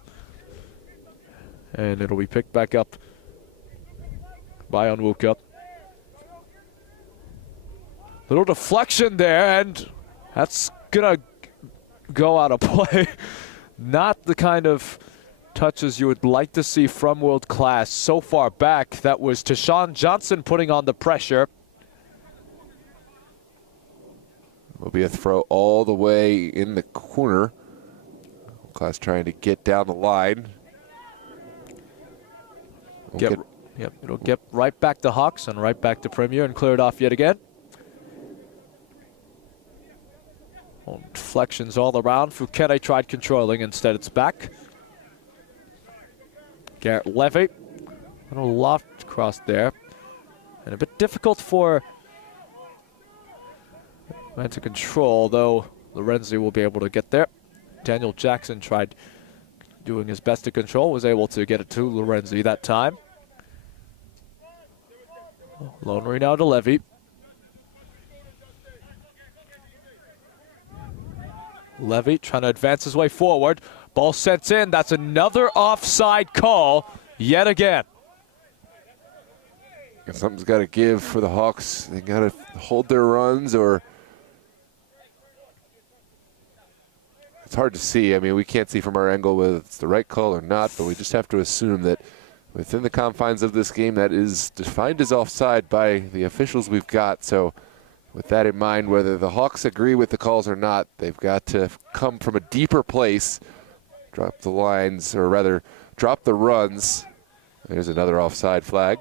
And it'll be picked back up by Onwuka. Little deflection there, and that's gonna go out of play. Not the kind of touches you would like to see from World Class so far back. That was Tashawn Johnson putting on the pressure. Will be a throw all the way in the corner. Class trying to get down the line. It'll get right back to Hawks and right back to Premier and clear it off yet again. Deflections all around. Fukete tried controlling, instead it's back. Garrett Levy, a little loft cross there. And a bit difficult for man to control, though Lorenzi will be able to get there. Daniel Jackson tried doing his best to control, was able to get it to Lorenzi that time. Lonery now to Levy. Levy trying to advance his way forward. Ball sent in. That's another offside call yet again. Something's got to give for the Hawks. They got to hold their runs, or it's hard to see. I mean, we can't see from our angle whether it's the right call or not, but we just have to assume that within the confines of this game, that is defined as offside by the officials we've got. So with that in mind, whether the Hawks agree with the calls or not, they've got to come from a deeper place, drop the lines, or rather drop the runs. There's another offside flag.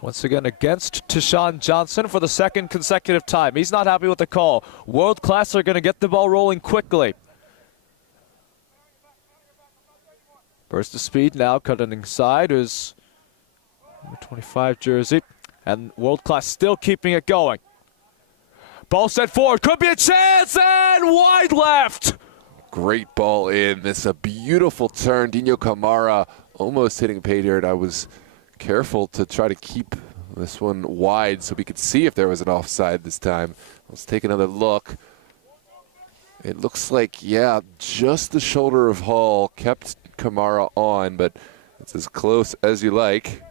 Once again against Tashawn Johnson for the second consecutive time. He's not happy with the call. World Class are going to get the ball rolling quickly. Burst of speed now, cutting inside is number 25 jersey. And World Class still keeping it going. Ball set forward, could be a chance, and wide left. Great ball in. This is a beautiful turn. Dino Camara almost hitting pay dirt. I was careful to try to keep this one wide so we could see if there was an offside this time. Let's take another look. It looks like, yeah, just the shoulder of Hall kept Camara on, but it's as close as you like.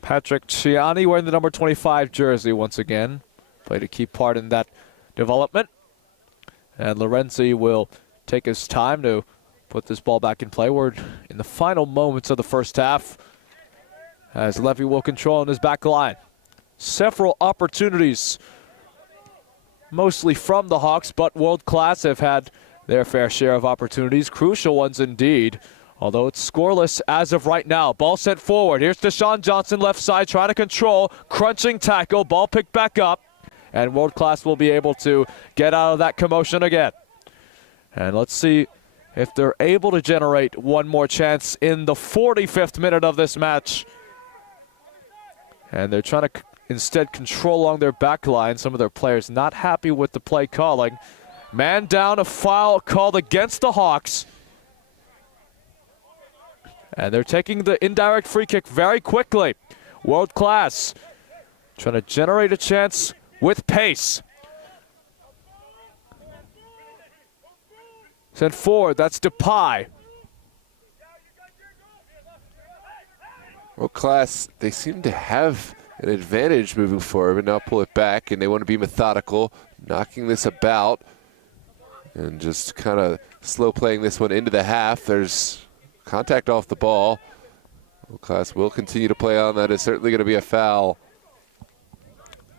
Patrick Ciani wearing the number 25 jersey once again. Played a key part in that development. And Lorenzi will take his time to put this ball back in play. We're in the final moments of the first half as Levy will control in his back line. Several opportunities, mostly from the Hawks, but World Class have had their fair share of opportunities, crucial ones indeed. Although it's scoreless as of right now. Ball sent forward. Here's Deshaun Johnson, left side, trying to control. Crunching tackle. Ball picked back up. And World Class will be able to get out of that commotion again. And let's see if they're able to generate one more chance in the 45th minute of this match. And they're trying to instead control along their back line. Some of their players not happy with the play calling. Man down, a foul called against the Hawks. And they're taking the indirect free kick very quickly. World Class trying to generate a chance with pace. Sent forward, that's Depay. World Class, they seem to have an advantage moving forward, but now pull it back, and they want to be methodical, knocking this about, and just kind of slow playing this one into the half. There's contact off the ball. World Class will continue to play on. That is certainly going to be a foul.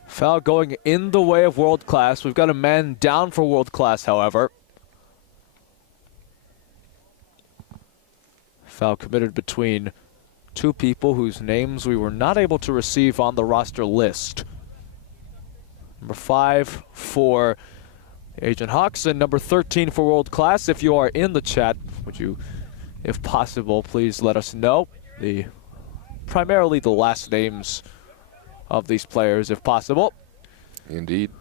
Foul going in the way of World Class. We've got a man down for World Class, however. Foul committed between two people whose names we were not able to receive on the roster list. Number 5 for Aegean Hawks and number 13 for World Class. If you are in the chat, would you, if possible, please let us know primarily the last names of these players, if possible. Indeed.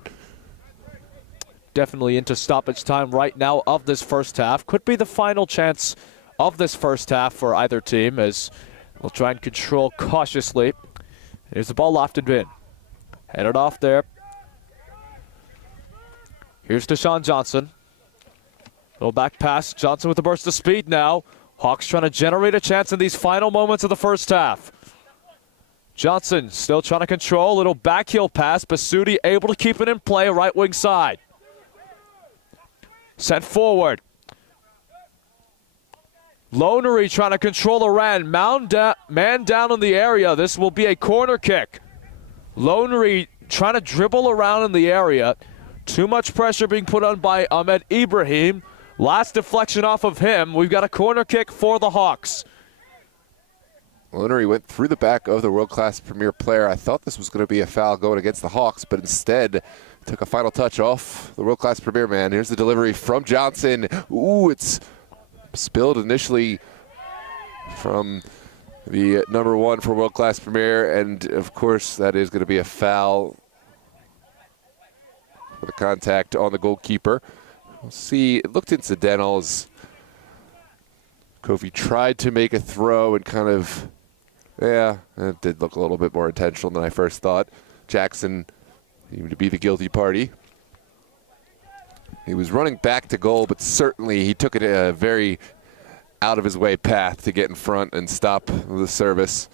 Definitely into stoppage time right now of this first half. Could be the final chance of this first half for either team, as we'll try and control cautiously. Here's the ball lofted in. Headed off there. Here's Deshaun Johnson. Little back pass. Johnson with a burst of speed now. Hawks trying to generate a chance in these final moments of the first half. Johnson still trying to control. Little backheel pass. Basudi able to keep it in play, right wing side. Sent forward. Lonery trying to control the Ran. Man down in the area. This will be a corner kick. Lonery trying to dribble around in the area. Too much pressure being put on by Ahmed Ibrahim. Last deflection off of him. We've got a corner kick for the Hawks. Lonery went through the back of the World Class Premier player. I thought this was going to be a foul going against the Hawks, but instead took a final touch off the World Class Premier man. Here's the delivery from Johnson. Ooh, it's spilled initially from the number 1 for World Class Premier, and of course that is going to be a foul for the contact on the goalkeeper. We'll see, it looked incidental as Kofi tried to make a throw and kind of, yeah, it did look a little bit more intentional than I first thought. Jackson seemed to be the guilty party. He was running back to goal, but certainly he took it a very out-of-his-way path to get in front and stop the service.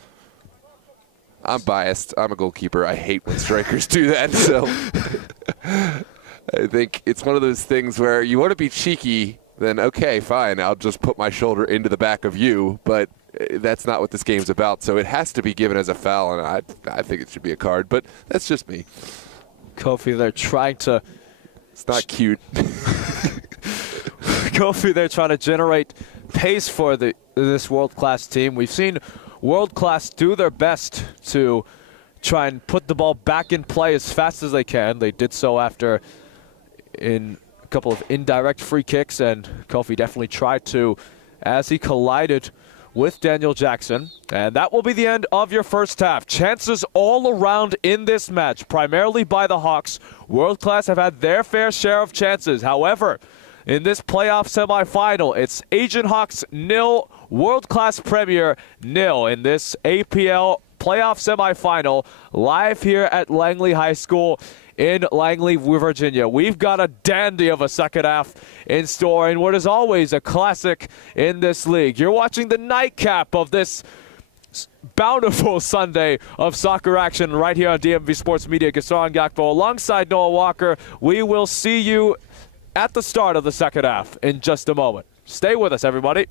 I'm biased. I'm a goalkeeper. I hate when strikers do that. So I think it's one of those things where you want to be cheeky, then okay, fine, I'll just put my shoulder into the back of you, but that's not what this game's about. So it has to be given as a foul, and I think it should be a card, but that's just me. Kofi, they're trying to... It's not cute. Kofi, they're trying to generate pace for this world-class team. We've seen world-class do their best to try and put the ball back in play as fast as they can. They did so after in a couple of indirect free kicks, and Kofi definitely tried to as he collided with Daniel Jackson. And that will be the end of your first half. Chances all around in this match, primarily by the Hawks. World Class have had their fair share of chances. However, in this playoff semifinal, it's Aegean Hawks 0, World Class Premier 0 in this APL playoff semifinal, live here at Langley High School in Langley, Virginia. We've got a dandy of a second half in store, and what is always a classic in this league. You're watching the nightcap of this bountiful Sunday of soccer action right here on DMV Sports Media. Gaston Gakpo alongside Noah Walker. We will see you at the start of the second half in just a moment. Stay with us, everybody.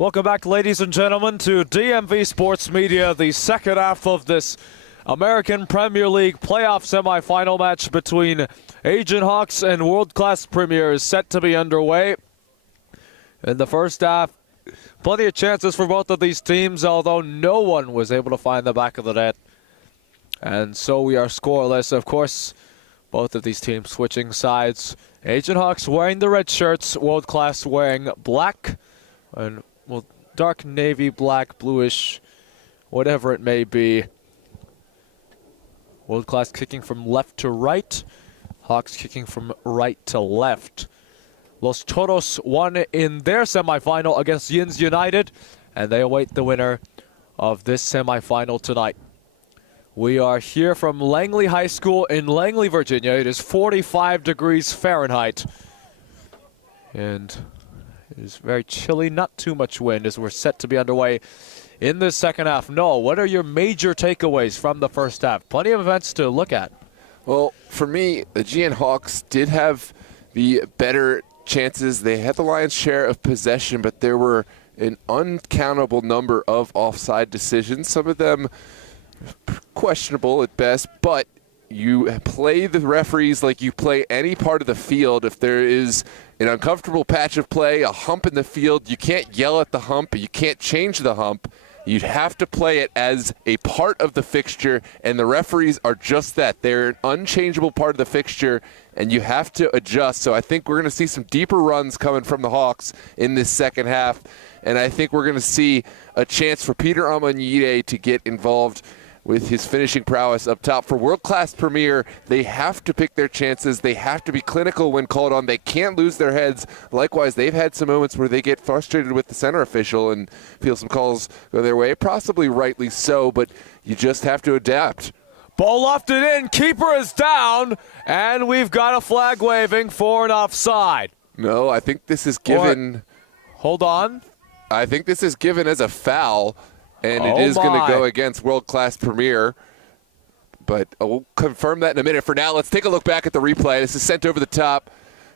Welcome back, ladies and gentlemen, to DMV Sports Media, the second half of this American Premier League playoff semifinal match between Aegean Hawks and World Class Premier is set to be underway. In the first half, plenty of chances for both of these teams, although no one was able to find the back of the net. And so we are scoreless. Of course, both of these teams switching sides. Aegean Hawks wearing the red shirts, World Class wearing black and dark navy, black, bluish, whatever it may be. World Class kicking from left to right. Hawks kicking from right to left. Los Toros won in their semifinal against Yins United, and they await the winner of this semifinal tonight. We are here from Langley High School in Langley, Virginia. It is 45 degrees Fahrenheit. And it is very chilly, not too much wind as we're set to be underway in the second half. Noah, what are your major takeaways from the first half? Plenty of events to look at. Well, for me, the Aegean Hawks did have the better chances. They had the lion's share of possession, but there were an uncountable number of offside decisions. Some of them questionable at best, but you play the referees like you play any part of the field. If there is an uncomfortable patch of play, a hump in the field, you can't yell at the hump, you can't change the hump. You'd have to play it as a part of the fixture, and the referees are just that. They're an unchangeable part of the fixture, and you have to adjust. So I think we're going to see some deeper runs coming from the Hawks in this second half, and I think we're going to see a chance for Peter Amanyide to get involved with his finishing prowess up top. For World Class Premier, they have to pick their chances. They have to be clinical when called on. They can't lose their heads. Likewise, they've had some moments where they get frustrated with the center official and feel some calls go their way. Possibly rightly so, but you just have to adapt. Ball lofted in, keeper is down, and we've got a flag waving for an offside. No, I think this is given. Hold on. I think this is given as a foul. And it is going to go against World Class Premier. But we'll confirm that in a minute. For now, let's take a look back at the replay. This is sent over the top.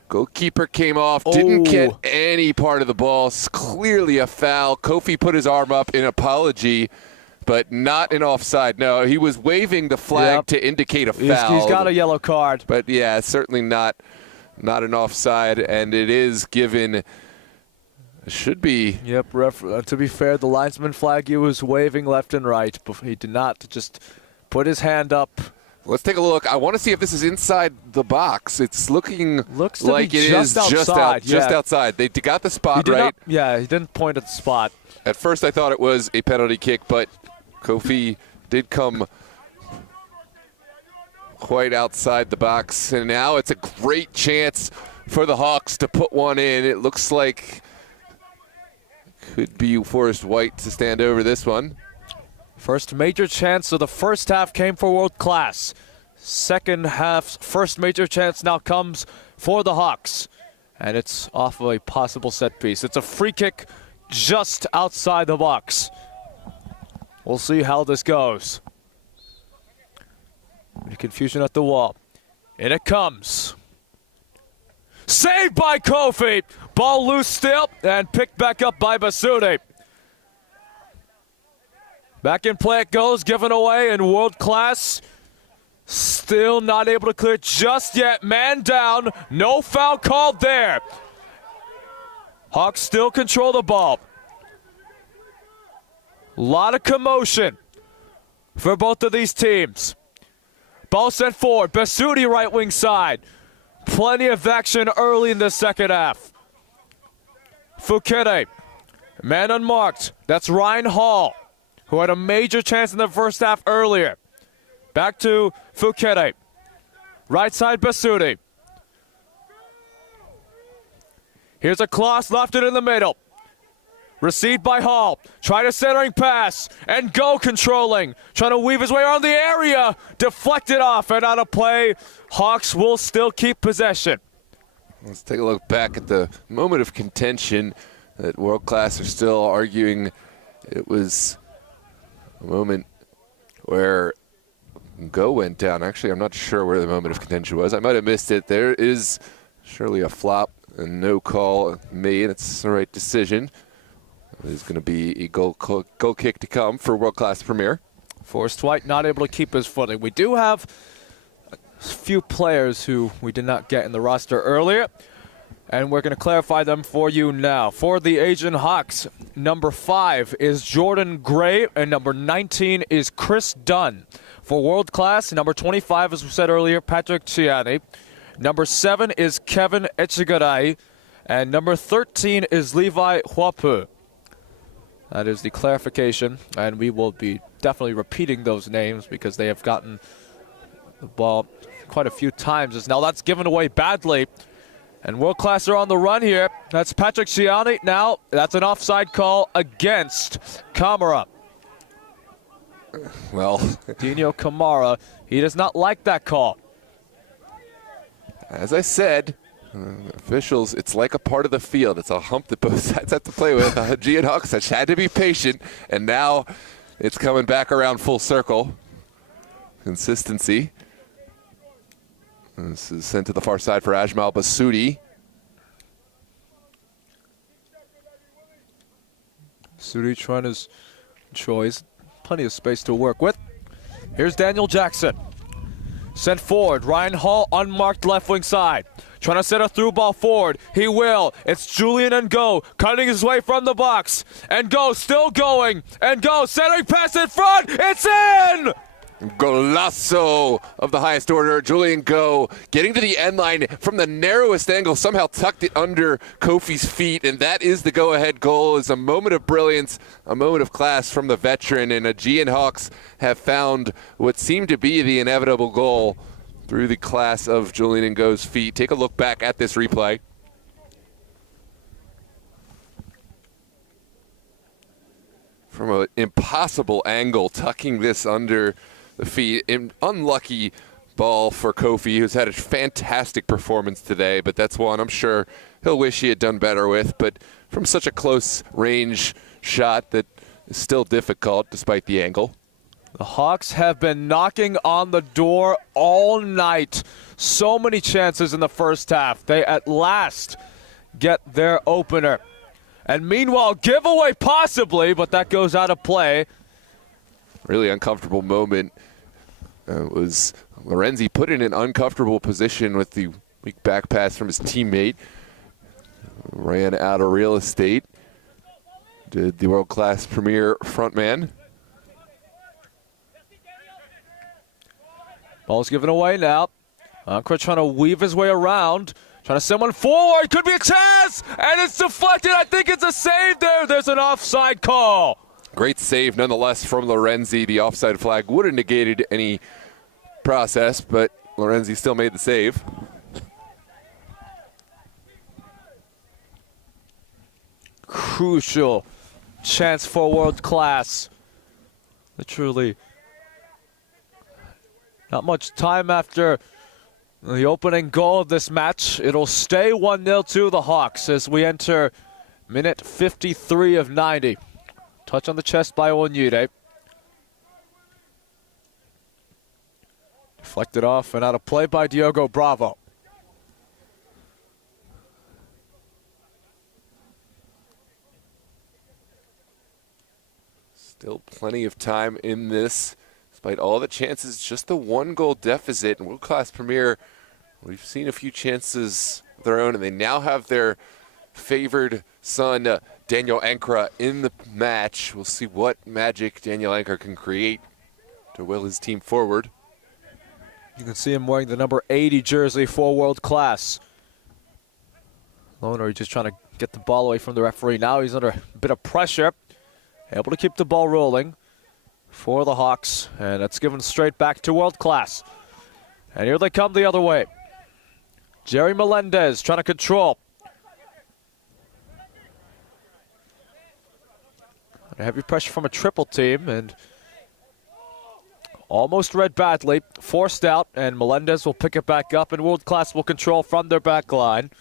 Goalkeeper came off, didn't get any part of the ball. It's clearly a foul. Kofi put his arm up in apology, but not an offside. No, he was waving the flag to indicate a foul. He's got a yellow card. But, yeah, certainly not an offside. And it is given. Should be. Yep, to be fair, the linesman flag he was waving left and right, but he did not just put his hand up. Let's take a look. I want to see if this is inside the box. It's looking like it is just outside. They got the spot right. He didn't point at the spot. At first I thought it was a penalty kick, but Kofi did come quite outside the box. And now it's a great chance for the Hawks to put one in. It looks like could be Forrest White to stand over this one. First major chance of the first half came for World Class. Second half's first major chance now comes for the Hawks. And it's off of a possible set piece. It's a free kick just outside the box. We'll see how this goes. Any confusion at the wall. In it comes. Saved by Kofi. Ball loose still and picked back up by Basudi. Back in play it goes, given away in World Class. Still not able to clear just yet. Man down. No foul called there. Hawks still control the ball. A lot of commotion for both of these teams. Ball sent forward. Basudi right wing side. Plenty of action early in the second half. Fukete, man unmarked. That's Ryan Hall, who had a major chance in the first half earlier. Back to Fukete. Right side Basudi. Here's a cross left it in the middle. Received by Hall. Trying a centering pass and go controlling. Trying to weave his way around the area. Deflected off and out of play. Hawks will still keep possession. Let's take a look back at the moment of contention that World Class are still arguing. It was a moment where Go went down. Actually, I'm not sure where the moment of contention was. I might have missed it. There is surely a flop and no call made. It's the right decision. There's going to be a goal kick to come for World Class Premier. Forrest White not able to keep his footing. We do have a few players who we did not get in the roster earlier, and we're going to clarify them for you now. For the Aegean Hawks, number 5 is Jordan Gray, and number 19 is Chris Dunn. For World Class, number 25, as we said earlier, Patrick Ciani. Number 7 is Kevin Echegaray, and number 13 is Levi Huapu. That is the clarification, and we will be definitely repeating those names because they have gotten the ball quite a few times. Now that's given away badly, and World Class are on the run here. That's Patrick Ciani. Now that's an offside call against Kamara. Well, Dino Kamara, he does not like that call. As I said, officials, it's like a part of the field. It's a hump that both sides have to play with. Aegean Hawks had to be patient, and now it's coming back around full circle. Consistency. This is sent to the far side for Ajmal Basudi. Basudi trying his choice. Plenty of space to work with. Here's Daniel Jackson. Sent forward. Ryan Hall unmarked left wing side. Trying to set a through ball forward. He will. It's Julian Ngo cutting his way from the box. Ngo still going. Ngo centering pass in front. It's in! Golazo of the highest order. Julian Ngo getting to the end line from the narrowest angle. Somehow tucked it under Kofi's feet. And that is the go-ahead goal. It's a moment of brilliance, a moment of class from the veteran. And Aegean Hawks have found what seemed to be the inevitable goal through the class of Julian Ngo's feet. Take a look back at this replay. From an impossible angle, tucking this under the feet. An unlucky ball for Kofi, who's had a fantastic performance today, but that's one I'm sure he'll wish he had done better with. But from such a close range shot that is still difficult despite the angle. The Hawks have been knocking on the door all night. So many chances in the first half. They at last get their opener. And meanwhile, giveaway possibly, but that goes out of play. Really uncomfortable moment. Was Lorenzi put in an uncomfortable position with the weak back pass from his teammate. Ran out of real estate. Did the world-class premier frontman. Ball's given away now. Ankara trying to weave his way around. Trying to send one forward. Could be a chance. And it's deflected. I think it's a save there. There's an offside call. Great save nonetheless from Lorenzi. The offside flag would have negated any process, but Lorenzi still made the save. Crucial chance for world class. Literally not much time after the opening goal of this match. It'll stay 1-0 to the Hawks as we enter minute 53 of 90. Touch on the chest by Onyide. Deflected off and out of play by Diogo Bravo. Still plenty of time in this. Despite all the chances, just the 1-goal deficit. And world-class premier, we've seen a few chances of their own, and they now have their favored son, Daniel Ankara, in the match. We'll see what magic Daniel Ankara can create to will his team forward. You can see him wearing the number 80 jersey for world class. Loner just trying to get the ball away from the referee. Now he's under a bit of pressure. Able to keep the ball rolling for the Hawks, and it's given straight back to world class. And here they come the other way. Jerry Melendez trying to control. Heavy pressure from a triple team, and almost read badly. Forced out, and Melendez will pick it back up, and world class will control from their back line.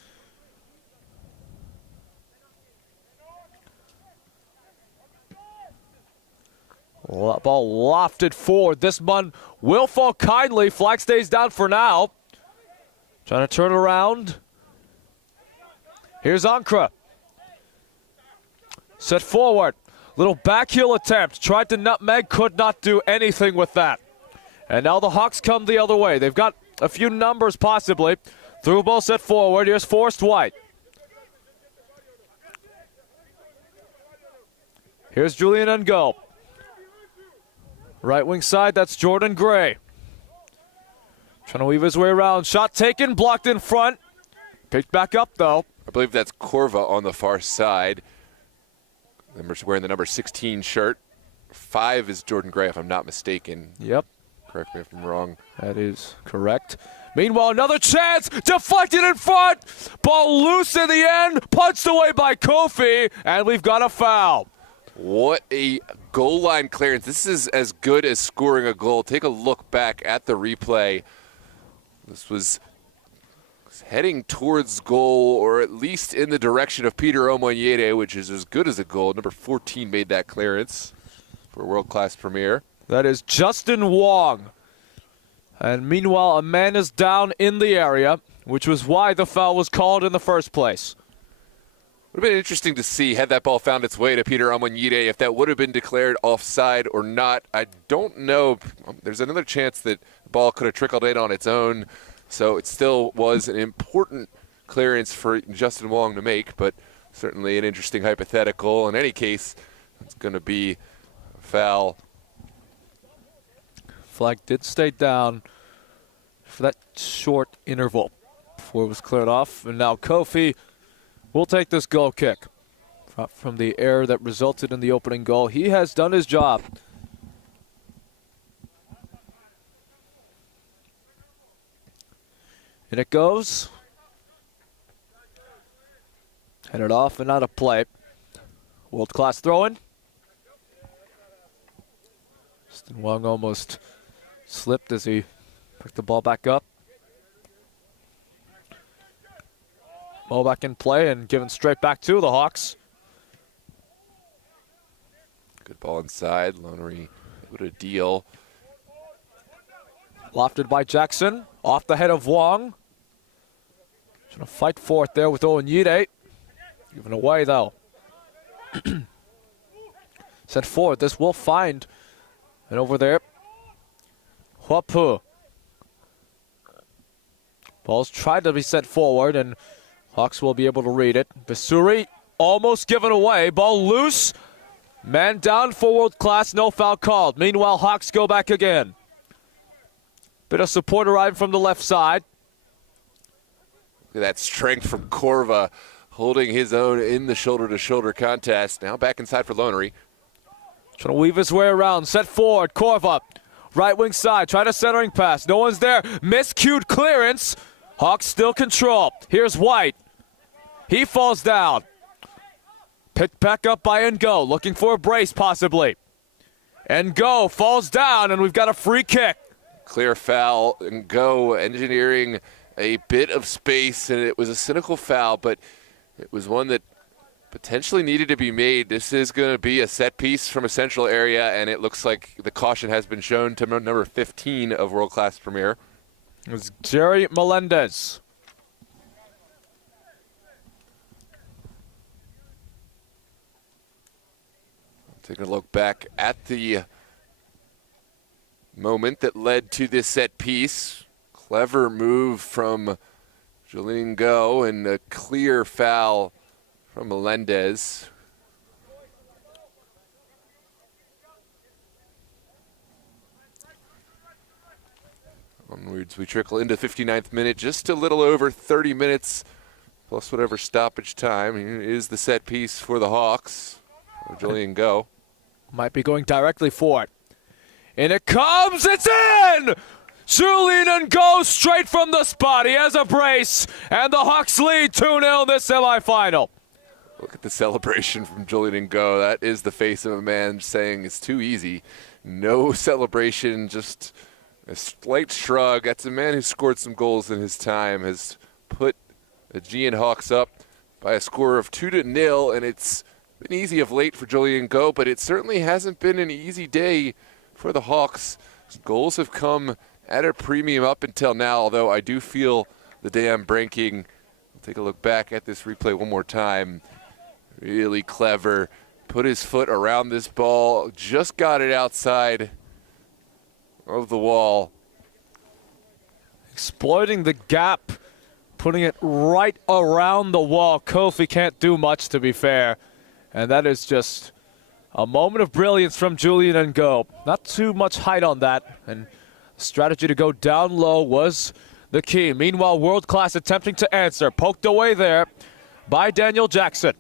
Ball lofted forward. This one will fall kindly. Flag stays down for now. Trying to turn around. Here's Ankara. Set forward. Little back heel attempt. Tried to nutmeg, could not do anything with that. And now the Hawks come the other way. They've got a few numbers possibly. Through ball set forward. Here's Forrest White. Here's Julian Ngo. Right wing side, that's Jordan Gray. Trying to weave his way around. Shot taken, blocked in front. Picked back up, though. I believe that's Corva on the far side. Wearing the number 16 shirt. 5 is Jordan Gray, if I'm not mistaken. Yep. Correct me if I'm wrong. That is correct. Meanwhile, another chance. Deflected in front. Ball loose in the end. Punched away by Kofi. And we've got a foul. What a goal line clearance. This is as good as scoring a goal. Take a look back at the replay. This was heading towards goal, or at least in the direction of Peter Omonyede, which is as good as a goal. Number 14 made that clearance for a world-class premiere. That is Justin Wong. And meanwhile, a man is down in the area, which was why the foul was called in the first place. Would have been interesting to see, had that ball found its way to Peter Omonyede, if that would have been declared offside or not. I don't know. There's another chance that the ball could have trickled in on its own. So it still was an important clearance for Justin Wong to make, but certainly an interesting hypothetical. In any case, it's going to be a foul. Flag did stay down for that short interval before it was cleared off. And now Kofi will take this goal kick from the error that resulted in the opening goal. He has done his job. And it goes. Headed off and out of play. World-class throw-in. Justin Wong almost slipped as he picked the ball back up. Ball back in play and given straight back to the Hawks. Good ball inside. Lonery with a deal. Lofted by Jackson. Off the head of Wong. Trying to fight for it there with Onyede. Given away though. Sent forward. This will find. And over there. Huapu. Ball's tried to be sent forward and Hawks will be able to read it. Basuri almost given away. Ball loose. Man down for world class. No foul called. Meanwhile, Hawks go back again. Bit of support arriving from the left side. Look at that strength from Corva, holding his own in the shoulder-to-shoulder contest. Now back inside for Lonery. Trying to weave his way around. Set forward. Corva. Right wing side. Trying a centering pass. No one's there. Miscued clearance. Hawks still control. Here's White. He falls down. Picked back up by Ngo. Looking for a brace possibly. Ngo falls down and we've got a free kick. Clear foul. Ngo engineering a bit of space, and it was a cynical foul, but it was one that potentially needed to be made. This is going to be a set piece from a central area, and it looks like the caution has been shown to number 15 of World Class Premier. It was Jerry Melendez. Taking a look back at the moment that led to this set piece. Clever move from Julian Ngo and a clear foul from Melendez. Onwards we trickle into 59th minute, just a little over 30 minutes plus whatever stoppage time. Here is the set piece for the Hawks. Julian Ngo. Might be going directly for it. And it comes, it's in! Julian Ngo straight from the spot. He has a brace, and the Hawks lead 2-0 in this semifinal. Look at the celebration from Julian Ngo. That is the face of a man saying it's too easy. No celebration, just a slight shrug. That's a man who scored some goals in his time, has put the Aegean Hawks up by a score of 2-0, and it's been easy of late for Julian Ngo, but it certainly hasn't been an easy day for the Hawks. Goals have come at a premium up until now, although I do feel the day I'm breaking. Take a look back at this replay one more time. Really clever put his foot around this ball, just got it outside of the wall. Exploiting the gap, putting it right around the wall. Kofi can't do much, to be fair. And that is just a moment of brilliance from Julian Ngo. Not too much height on that, and strategy to go down low was the key. Meanwhile, World Class attempting to answer. Poked away there by Daniel Jackson.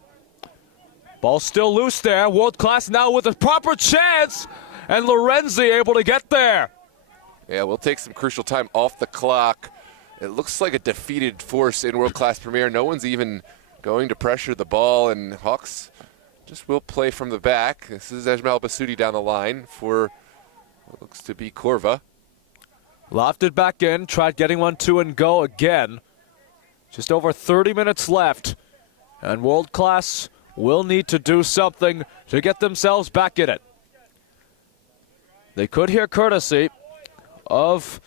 Ball still loose there. World Class now with a proper chance, and Lorenzi able to get there. Yeah, we'll take some crucial time off the clock. It looks like a defeated force in World Class Premier. No one's even going to pressure the ball, and Hawks just will play from the back. This is Ejmal Basudi down the line for what looks to be Korva. Lofted back in, tried getting 1-2 and go again. Just over 30 minutes left, and World Class will need to do something to get themselves back in it. They could hear courtesy of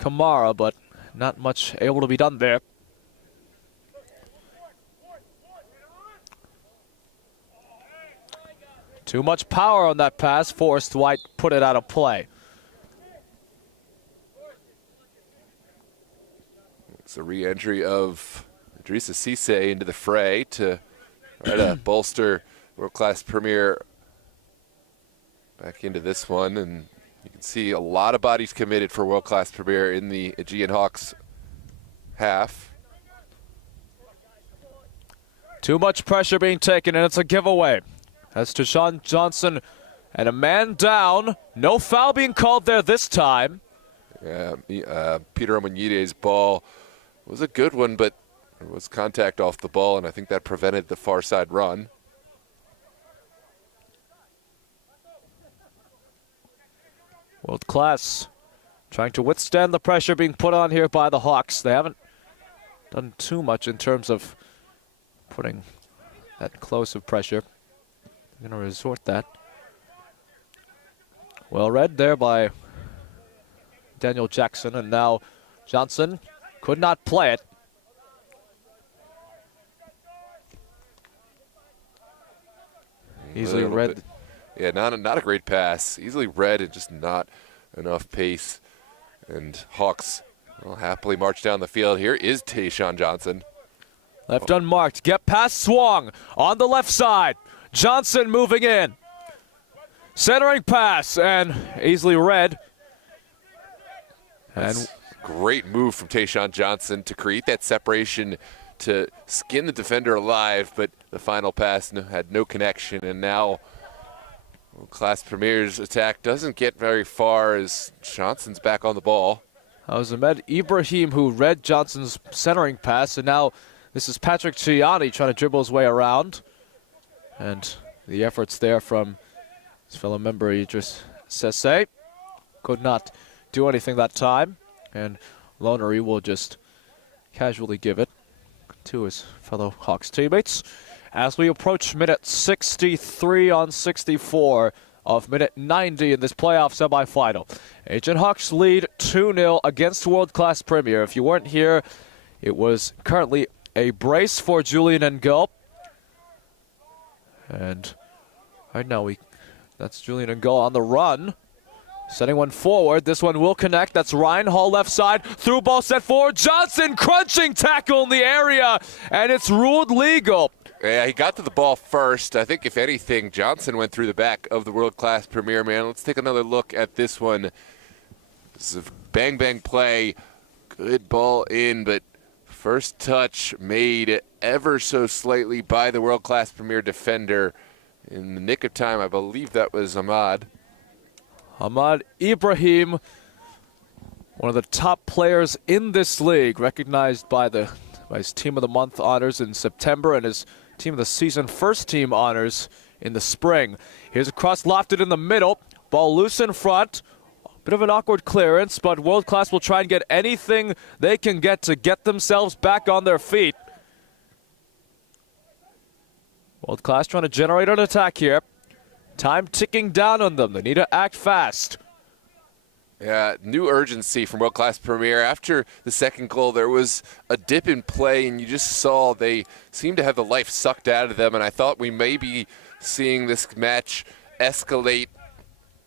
Kamara, but not much able to be done there. Too much power on that pass, forced White put it out of play. It's a re-entry of Idrissa Cisse into the fray to try to bolster World Class Premier back into this one, and you can see a lot of bodies committed for World Class Premier in the Aegean Hawks half. Too much pressure being taken, and it's a giveaway. As Tashawn Johnson and a man down. No foul being called there this time. Yeah, Peter Omonyide's ball was a good one, but there was contact off the ball, and I think that prevented the far side run. World Class trying to withstand the pressure being put on here by the Hawks. They haven't done too much in terms of putting that close of pressure. They're going to resort that. Well read there by Daniel Jackson, and now Johnson could not play it. Easily read. Yeah, not a great pass. Easily read and just not enough pace. And Hawks will happily march down the field. Here is Tayshawn Johnson. Left unmarked. Get past Swong on the left side. Johnson moving in. Centering pass and easily read. And great move from Tayshawn Johnson to create that separation to skin the defender alive, but the final pass had no connection, and now Class Premier's attack doesn't get very far as Johnson's back on the ball. That was Ahmed Ibrahim who read Johnson's centering pass, and now this is Patrick Chiani trying to dribble his way around. And the efforts there from his fellow member Idris Sese could not do anything that time, and Lonery will just casually give it to his fellow Hawks teammates as we approach minute 63 on 64 of minute 90 in this playoff semifinal. Aegean Hawks lead 2-0 against World Class Premier. If you weren't here, it was currently a brace for Julian Ngo. And right now that's Julian Ngo on the run. Setting one forward. This one will connect. That's Ryan Hall left side. Through ball set forward. Johnson crunching tackle in the area. And it's ruled legal. Yeah, he got to the ball first. I think if anything, Johnson went through the back of the World Class Premier man. Let's take another look at this one. This is a bang play. Good ball in, but first touch made ever so slightly by the World Class Premier defender. In the nick of time, I believe that was Ahmad Ibrahim, one of the top players in this league, recognized by his Team of the Month honors in September and his Team of the Season first team honors in the spring. Here's a cross lofted in the middle. Ball loose in front. Bit of an awkward clearance, but World Class will try and get anything they can get to get themselves back on their feet. World Class trying to generate an attack here. Time ticking down on them. They need to act fast. Yeah, new urgency from World Class Premier. After the second goal, there was a dip in play, and you just saw they seemed to have the life sucked out of them, and I thought we maybe seeing this match escalate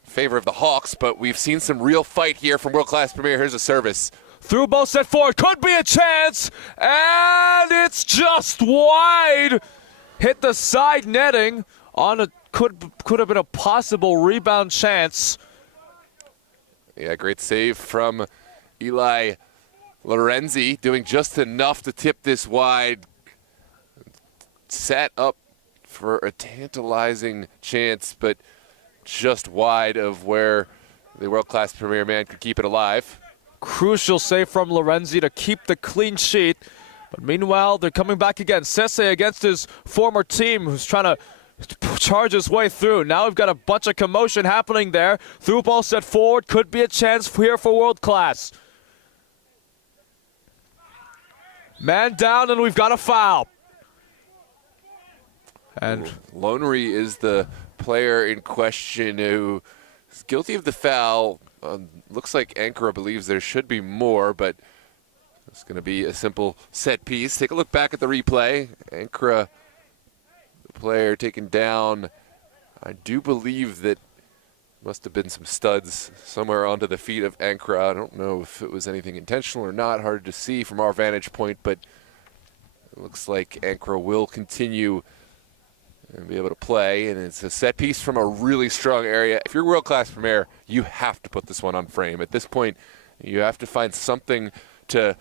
in favor of the Hawks, but we've seen some real fight here from World Class Premier. Here's a service. Through ball set forward, could be a chance, and it's just wide. Hit the side netting on a could have been a possible rebound chance. Yeah, great save from Eli Lorenzi, doing just enough to tip this wide. Sat up for a tantalizing chance, but just wide of where the world-class Premier man could keep it alive. Crucial save from Lorenzi to keep the clean sheet. But meanwhile, they're coming back again. Sese against his former team, who's trying to charge his way through. Now we've got a bunch of commotion happening there. Through ball set forward. Could be a chance here for world class. Man down, and we've got a foul. And Lonery is the player in question who is guilty of the foul. Looks like Ankara believes there should be more, but it's going to be a simple set piece. Take a look back at the replay. Ankara, the player taken down. I do believe that must have been some studs somewhere onto the feet of Ankara. I don't know if it was anything intentional or not. Hard to see from our vantage point, but it looks like Ankara will continue and be able to play, and it's a set piece from a really strong area. If you're world-class Premier, you have to put this one on frame. At this point, you have to find something to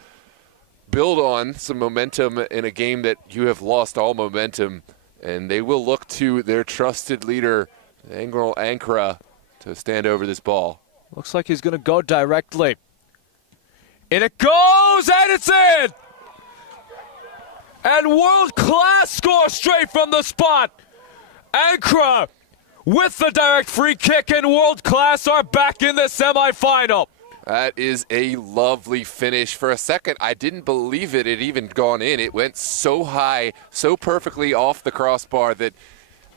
build on, some momentum in a game that you have lost all momentum, and they will look to their trusted leader, Angel Ankara, to stand over this ball. Looks like he's going to go directly. And it goes, and it's in! And world-class score straight from the spot. Ankara with the direct free kick, and world-class are back in the semifinal. That is a lovely finish. For a second, I didn't believe it had even gone in. It went so high, so perfectly off the crossbar that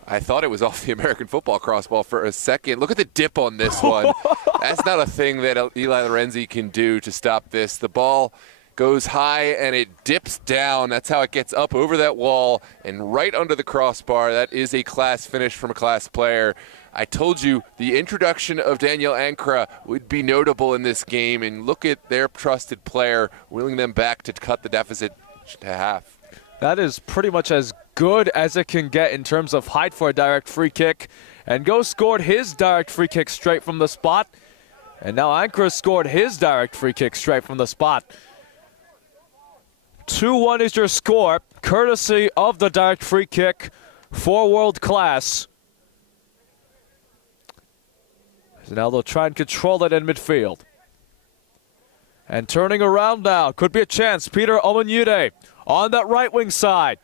I thought it was off the American football crossbar for a second. Look at the dip on this one. That's not a thing that Eli Lorenzi can do to stop this. The ball goes high and it dips down. That's how it gets up over that wall and right under the crossbar. That is a class finish from a class player. I told you the introduction of Daniel Ankara would be notable in this game, and look at their trusted player willing them back to cut the deficit to half. That is pretty much as good as it can get in terms of height for a direct free kick. And Go scored his direct free kick straight from the spot. And now Ankara scored his direct free kick straight from the spot. 2-1 is your score, courtesy of the direct free kick for world class. So now they'll try and control it in midfield. And turning around now, could be a chance. Peter Omanyude on that right wing side.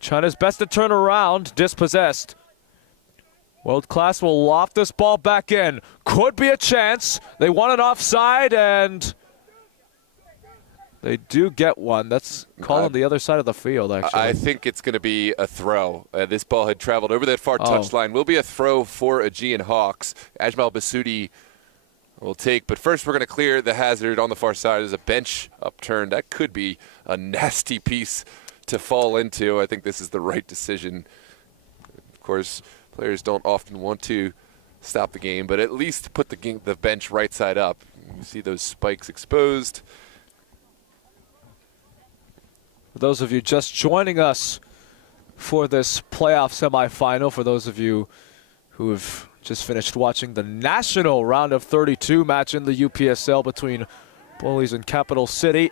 Trying his best to turn around, dispossessed. World class will loft this ball back in. Could be a chance. They want an offside, and they do get one. That's called on the other side of the field, actually. I think it's going to be a throw. This ball had traveled over that far touchline. Will be a throw for Aegean Hawks. Ajmal Basudi will take. But first we're going to clear the hazard on the far side. There's a bench upturned. That could be a nasty piece to fall into. I think this is the right decision. Of course, players don't often want to stop the game, but at least put the bench right side up. You see those spikes exposed. For those of you just joining us for this playoff semifinal, for those of you who have just finished watching the national round of 32 match in the UPSL between Bullies and Capital City.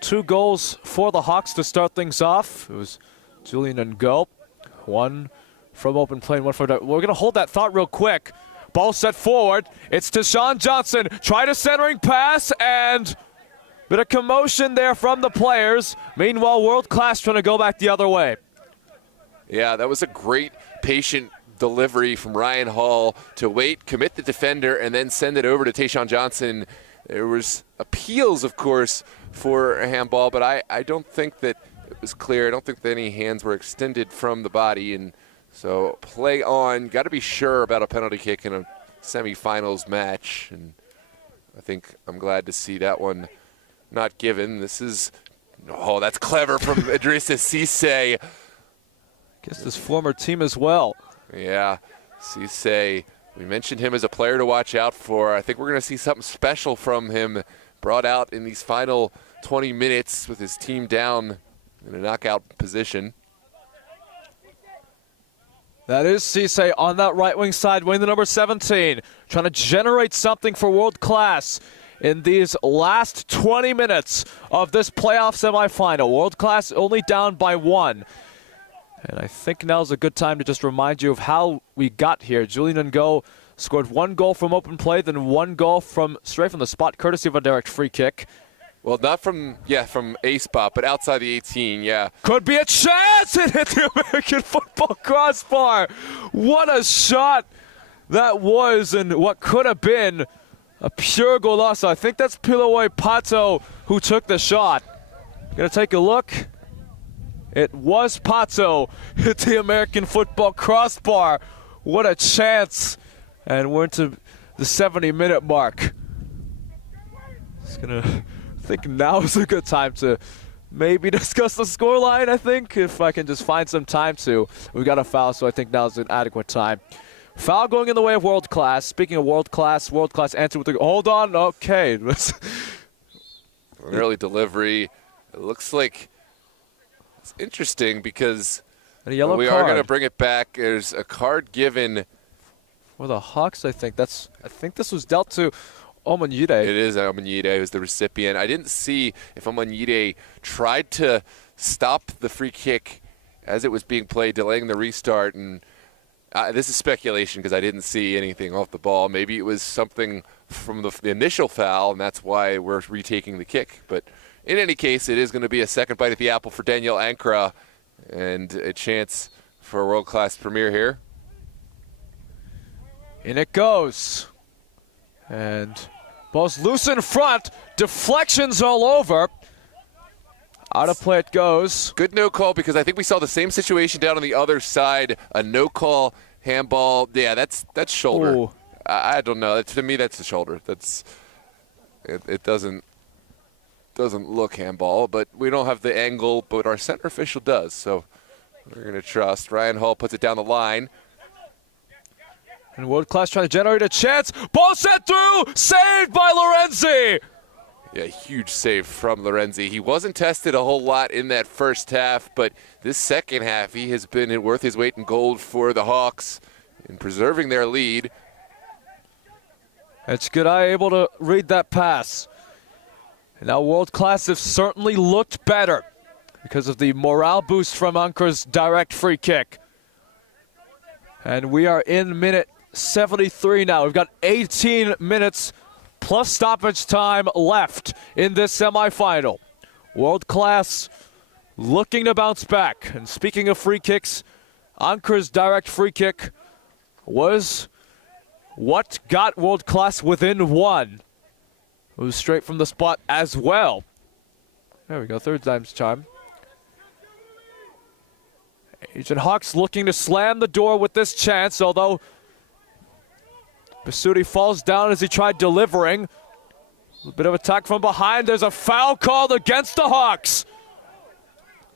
2 goals for the Hawks to start things off. It was Julian and Go. One from open play, one from... We're going to hold that thought real quick. Ball set forward. It's Tashawn Johnson. Try to centering pass, and bit of commotion there from the players. Meanwhile, world class trying to go back the other way. Yeah, that was a great patient delivery from Ryan Hall to wait, commit the defender, and then send it over to Tashawn Johnson. There was appeals, of course, for a handball, but I don't think that it was clear. I don't think that any hands were extended from the body, and so play on. Got to be sure about a penalty kick in a semifinals match, and I think I'm glad to see that one not given. This is, oh, that's clever from Idrissa Cisse. Against his former team as well. Yeah, Cisse, we mentioned him as a player to watch out for. I think we're going to see something special from him brought out in these final 20 minutes with his team down in a knockout position. That is Cisse on that right wing side, wearing the number 17, trying to generate something for World Class in these last 20 minutes of this playoff semifinal. World Class only down by 1. And I think now's a good time to just remind you of how we got here. Julian Ngo scored 1 goal from open play, then 1 goal from straight from the spot, courtesy of a direct free kick. Well, not from a spot, but outside the 18, yeah. Could be a chance! It hit the American football crossbar. What a shot that was, and what could have been a pure golazo. I think that's Pilaway Pato who took the shot. Gonna take a look. It was Pato hit the American football crossbar. What a chance. And we're into the 70-minute mark. I think now is a good time to maybe discuss the scoreline, I think, if I can just find some time to. We've got a foul, so I think now is an adequate time. Foul going in the way of World Class. Speaking of World Class answered with the... Hold on, okay. An early delivery. It looks like it's interesting because and a yellow we card. are going to bring it back. There's a card given. For the Hawks, I think. I think this was dealt to Omanyide. It is Omanyide who's the recipient. I didn't see if Omanyide tried to stop the free kick as it was being played, delaying the restart. And this is speculation because I didn't see anything off the ball. Maybe it was something from the initial foul, and that's why we're retaking the kick. But in any case, it is going to be a second bite at the apple for Daniel Ankara and a chance for a world-class premiere here. In it goes. And ball's loose in front. Deflections all over. Out of play it goes. Good no call because I think we saw the same situation down on the other side. A no call handball. Yeah, that's shoulder. Ooh. I don't know. To me, that's the shoulder. It doesn't look handball, but we don't have the angle, but our center official does. So we're going to trust. Ryan Hall puts it down the line. And World Class trying to generate a chance. Ball sent through. Saved by Lorenzi. Yeah, huge save from Lorenzi. He wasn't tested a whole lot in that first half, but this second half, he has been worth his weight in gold for the Hawks in preserving their lead. It's good eye able to read that pass. And now World Class have certainly looked better because of the morale boost from Ankara's direct free kick. And we are in minute 73 now. We've got 18 minutes plus stoppage time left in this semifinal. World Class looking to bounce back. And speaking of free kicks, Ankara's direct free kick was what got World Class within 1. It was straight from the spot as well. There we go, third time's charm. Aegean Hawks looking to slam the door with this chance, although Basuti falls down as he tried delivering. A bit of attack from behind. There's a foul called against the Hawks.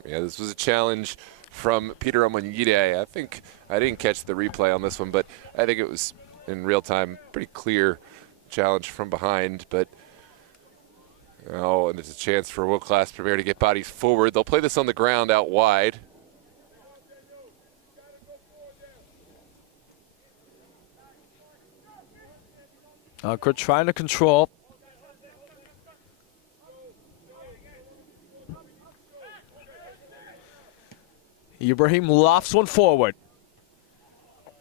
Yeah, this was a challenge from Peter Omanyide. I think I didn't catch the replay on this one, but I think it was in real time pretty clear challenge from behind. But and there's a chance for World Class Premier to get bodies forward. They'll play this on the ground out wide. Ankara trying to control. Ibrahim lofts one forward.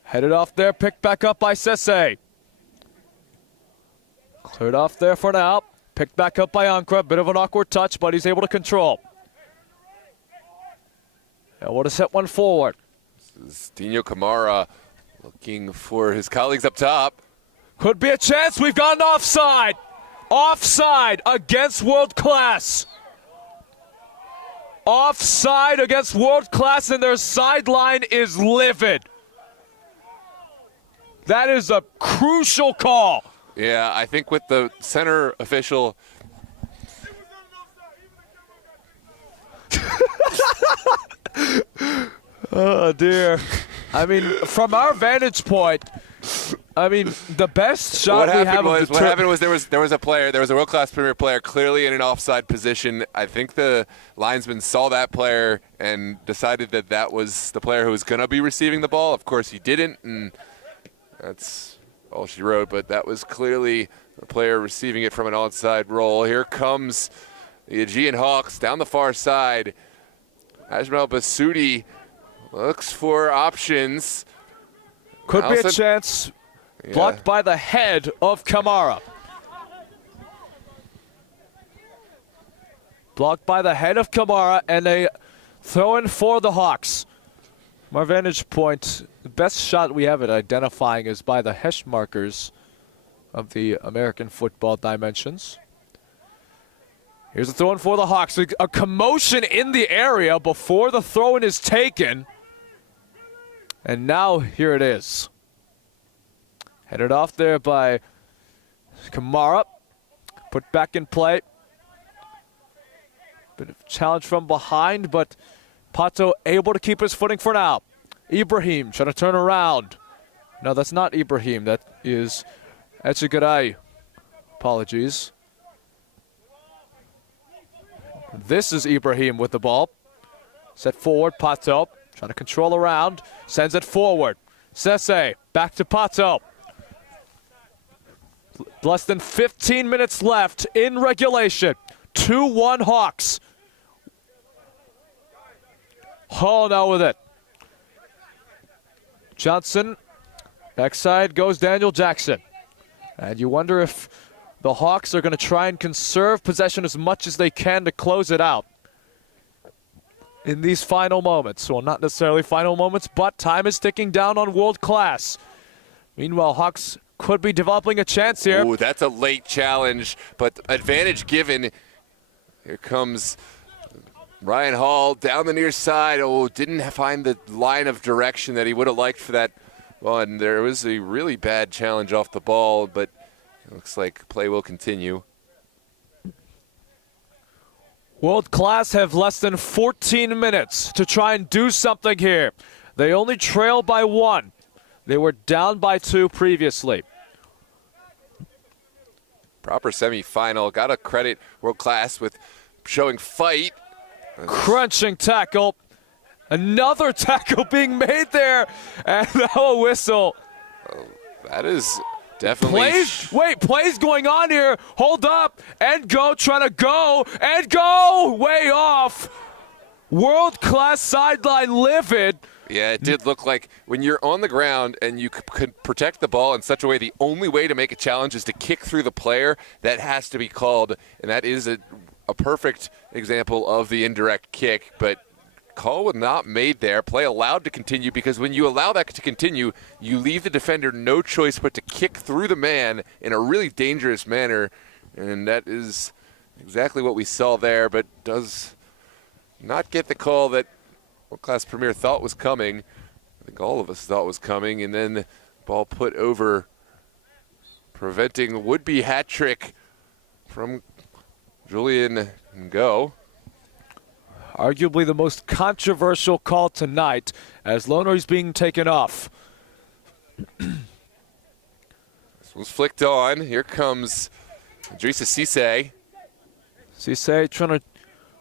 Headed off there, picked back up by Sese. Cleared off there for now. Picked back up by Ankara. Bit of an awkward touch, but he's able to control. Able to set one forward. This is Dino Kamara looking for his colleagues up top. Could be a chance. We've gone offside. Offside against World Class. Offside against World Class, and their sideline is livid. That is a crucial call. Yeah, I think with the center official. Oh, dear. I mean, from our vantage point, I mean, the best shot What we have happened was there was a player, there was a world-class Premier player clearly in an offside position. I think the linesman saw that player and decided that that was the player who was going to be receiving the ball. Of course, he didn't, and that's all she wrote, but that was clearly the player receiving it from an onside roll. Here comes the Aegean Hawks down the far side. Ajmal Basudi looks for options. Could be a chance. Blocked by the head of Kamara. Blocked by the head of Kamara, and a throw-in for the Hawks. From our vantage point, the best shot we have at identifying is by the hash markers of the American football dimensions. Here's a throw-in for the Hawks. A commotion in the area before the throw-in is taken. And now here it is. Headed off there by Kamara. Put back in play. Bit of challenge from behind, but Pato able to keep his footing for now. Ibrahim trying to turn around. No, that's not Ibrahim. That is Echegaray. Apologies. This is Ibrahim with the ball. Set forward, Pato. Trying to control around. Sends it forward. Sese back to Pato. Less than 15 minutes left in regulation. 2-1 Hawks. Hall now with it. Johnson. Backside goes Daniel Jackson. And you wonder if the Hawks are going to try and conserve possession as much as they can to close it out in these final moments. Well, not necessarily final moments, but time is ticking down on world class. Meanwhile, Hawks could be developing a chance here. Ooh, that's a late challenge, but advantage given. Here comes Ryan Hall down the near side. Oh, didn't find the line of direction that he would have liked for that one. There was a really bad challenge off the ball, but it looks like play will continue. World Class have less than 14 minutes to try and do something here. They only trail by 1. They were down by 2 previously. Proper semifinal. Got to credit World Class with showing fight. Crunching tackle. Another tackle being made there. And now a whistle. That is definitely. Plays going on here. Hold up and go. Trying to go and go. Way off. World Class sideline livid. Yeah, it did look like when you're on the ground and you could protect the ball in such a way, the only way to make a challenge is to kick through the player. That has to be called, and that is a perfect example of the indirect kick. But call was not made there. Play allowed to continue, because when you allow that to continue, you leave the defender no choice but to kick through the man in a really dangerous manner, and that is exactly what we saw there, but does not get the call that World Class Premier thought was coming. I think all of us thought was coming, and then ball put over, preventing would-be hat trick from Julian Ngo. Arguably the most controversial call tonight, as Loner's being taken off. This was flicked on. Here comes Idrissa Cisse. Cisse trying to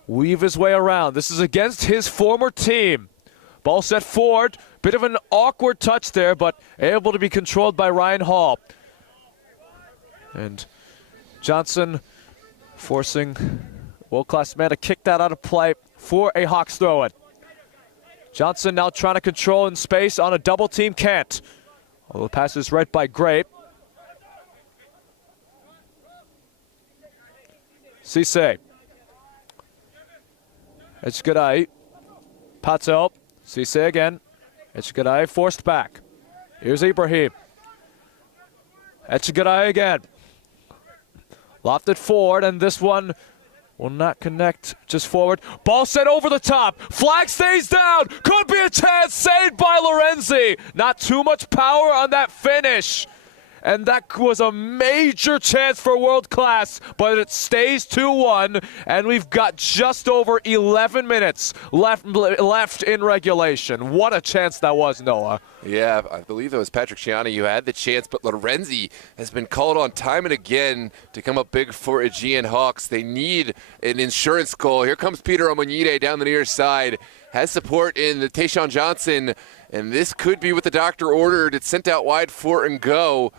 weave his way around. This is against his former team. Ball set forward. Bit of an awkward touch there, but able to be controlled by Ryan Hall. And Johnson forcing World Class man to kick that out of play for a Hawks throw-in. Johnson now trying to control in space on a double team, can't. Although the pass is right by Grape. Cisse. Echegaray. Patel. Cisse again. Echegaray forced back. Here's Ibrahim. Echegaray again. Lofted forward, and this one will not connect, just forward. Ball set over the top. Flag stays down. Could be a chance. Saved by Lorenzi. Not too much power on that finish. and that was a major chance for world class, but it stays 2-1, and we've got just over 11 minutes left in regulation. What a chance that was, Noah. Yeah, I believe it was Patrick Ciani who had the chance, but Lorenzi has been called on time and again to come up big for Aegean Hawks. They need an insurance goal. Here comes Peter Omonide down the near side. Has support in the Tayshawn Johnson, and this could be what the doctor ordered. It's sent out wide for and go.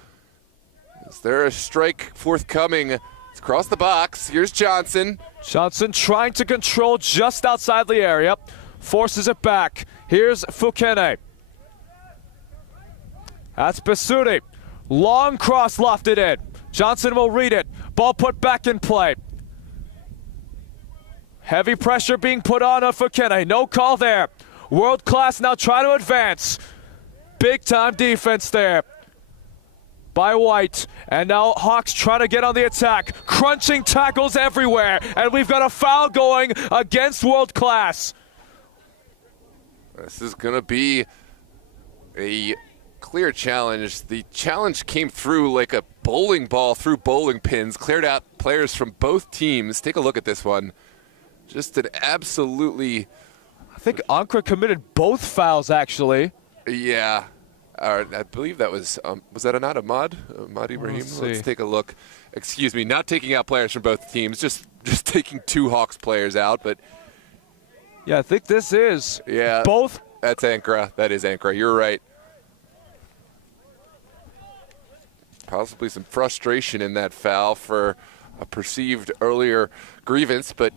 Is there a strike forthcoming? It's across the box. Here's Johnson. Johnson trying to control just outside the area. Forces it back. Here's Fukene. That's Basuti. Long cross lofted in. Johnson will read it. Ball put back in play. Heavy pressure being put on Fukene. No call there. World class now trying to advance. Big time defense there by White. And now Hawks trying to get on the attack. Crunching tackles everywhere. And we've got a foul going against world class. This is going to be a clear challenge. The challenge came through like a bowling ball through bowling pins, cleared out players from both teams. Take a look at this one. Just an absolutely... I think Ankara committed both fouls, actually. Yeah. I believe that was that not Ahmad Ibrahim? Let's take a look. Excuse me, not taking out players from both teams, just taking two Hawks players out. But yeah, I think this is both. That's Ankara. That is Ankara. You're right. Possibly some frustration in that foul for a perceived earlier grievance, but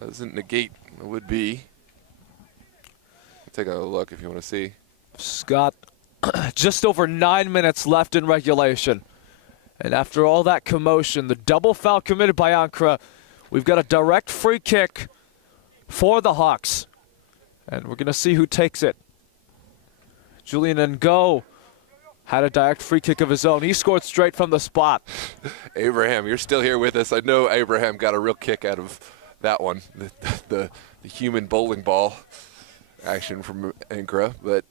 doesn't negate what would be. Take a look if you want to see. Scott, just over 9 minutes left in regulation. And after all that commotion, the double foul committed by Ankara, we've got a direct free kick for the Hawks. And we're going to see who takes it. Julian Ngo had a direct free kick of his own. He scored straight from the spot. Abraham, you're still here with us. I know Abraham got a real kick out of that one, the human bowling ball action from Ankara, but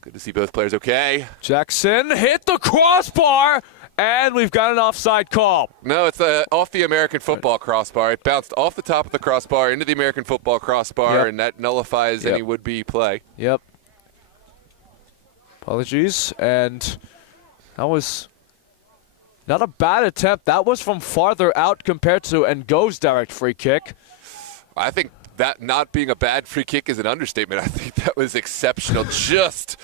good to see both players okay. Jackson hit the crossbar, and we've got an offside call. No, it's off the American football crossbar. It bounced off the top of the crossbar into the American football crossbar, and that nullifies any would-be play. Yep. Apologies, and that was not a bad attempt. That was from farther out compared to Ngo's direct free kick. I think that not being a bad free kick is an understatement. I think that was exceptional. Just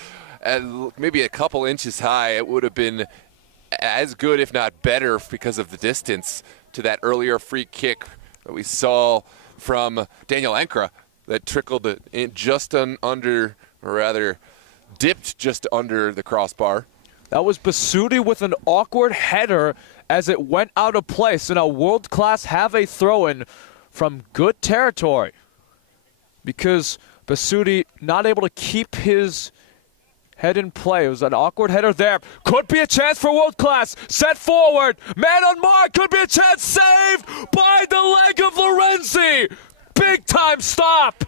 maybe a couple inches high, it would have been as good, if not better, because of the distance to that earlier free kick that we saw from Daniel Ankara that trickled in just under, or rather dipped just under the crossbar. That was Basuti with an awkward header as it went out of place. And a world class have a throw-in from good territory because Basuti not able to keep his head in play. It was an awkward header there. Could be a chance for world class. Set forward. Man on mark. Could be a chance. Saved by the leg of Lorenzi. Big time stop.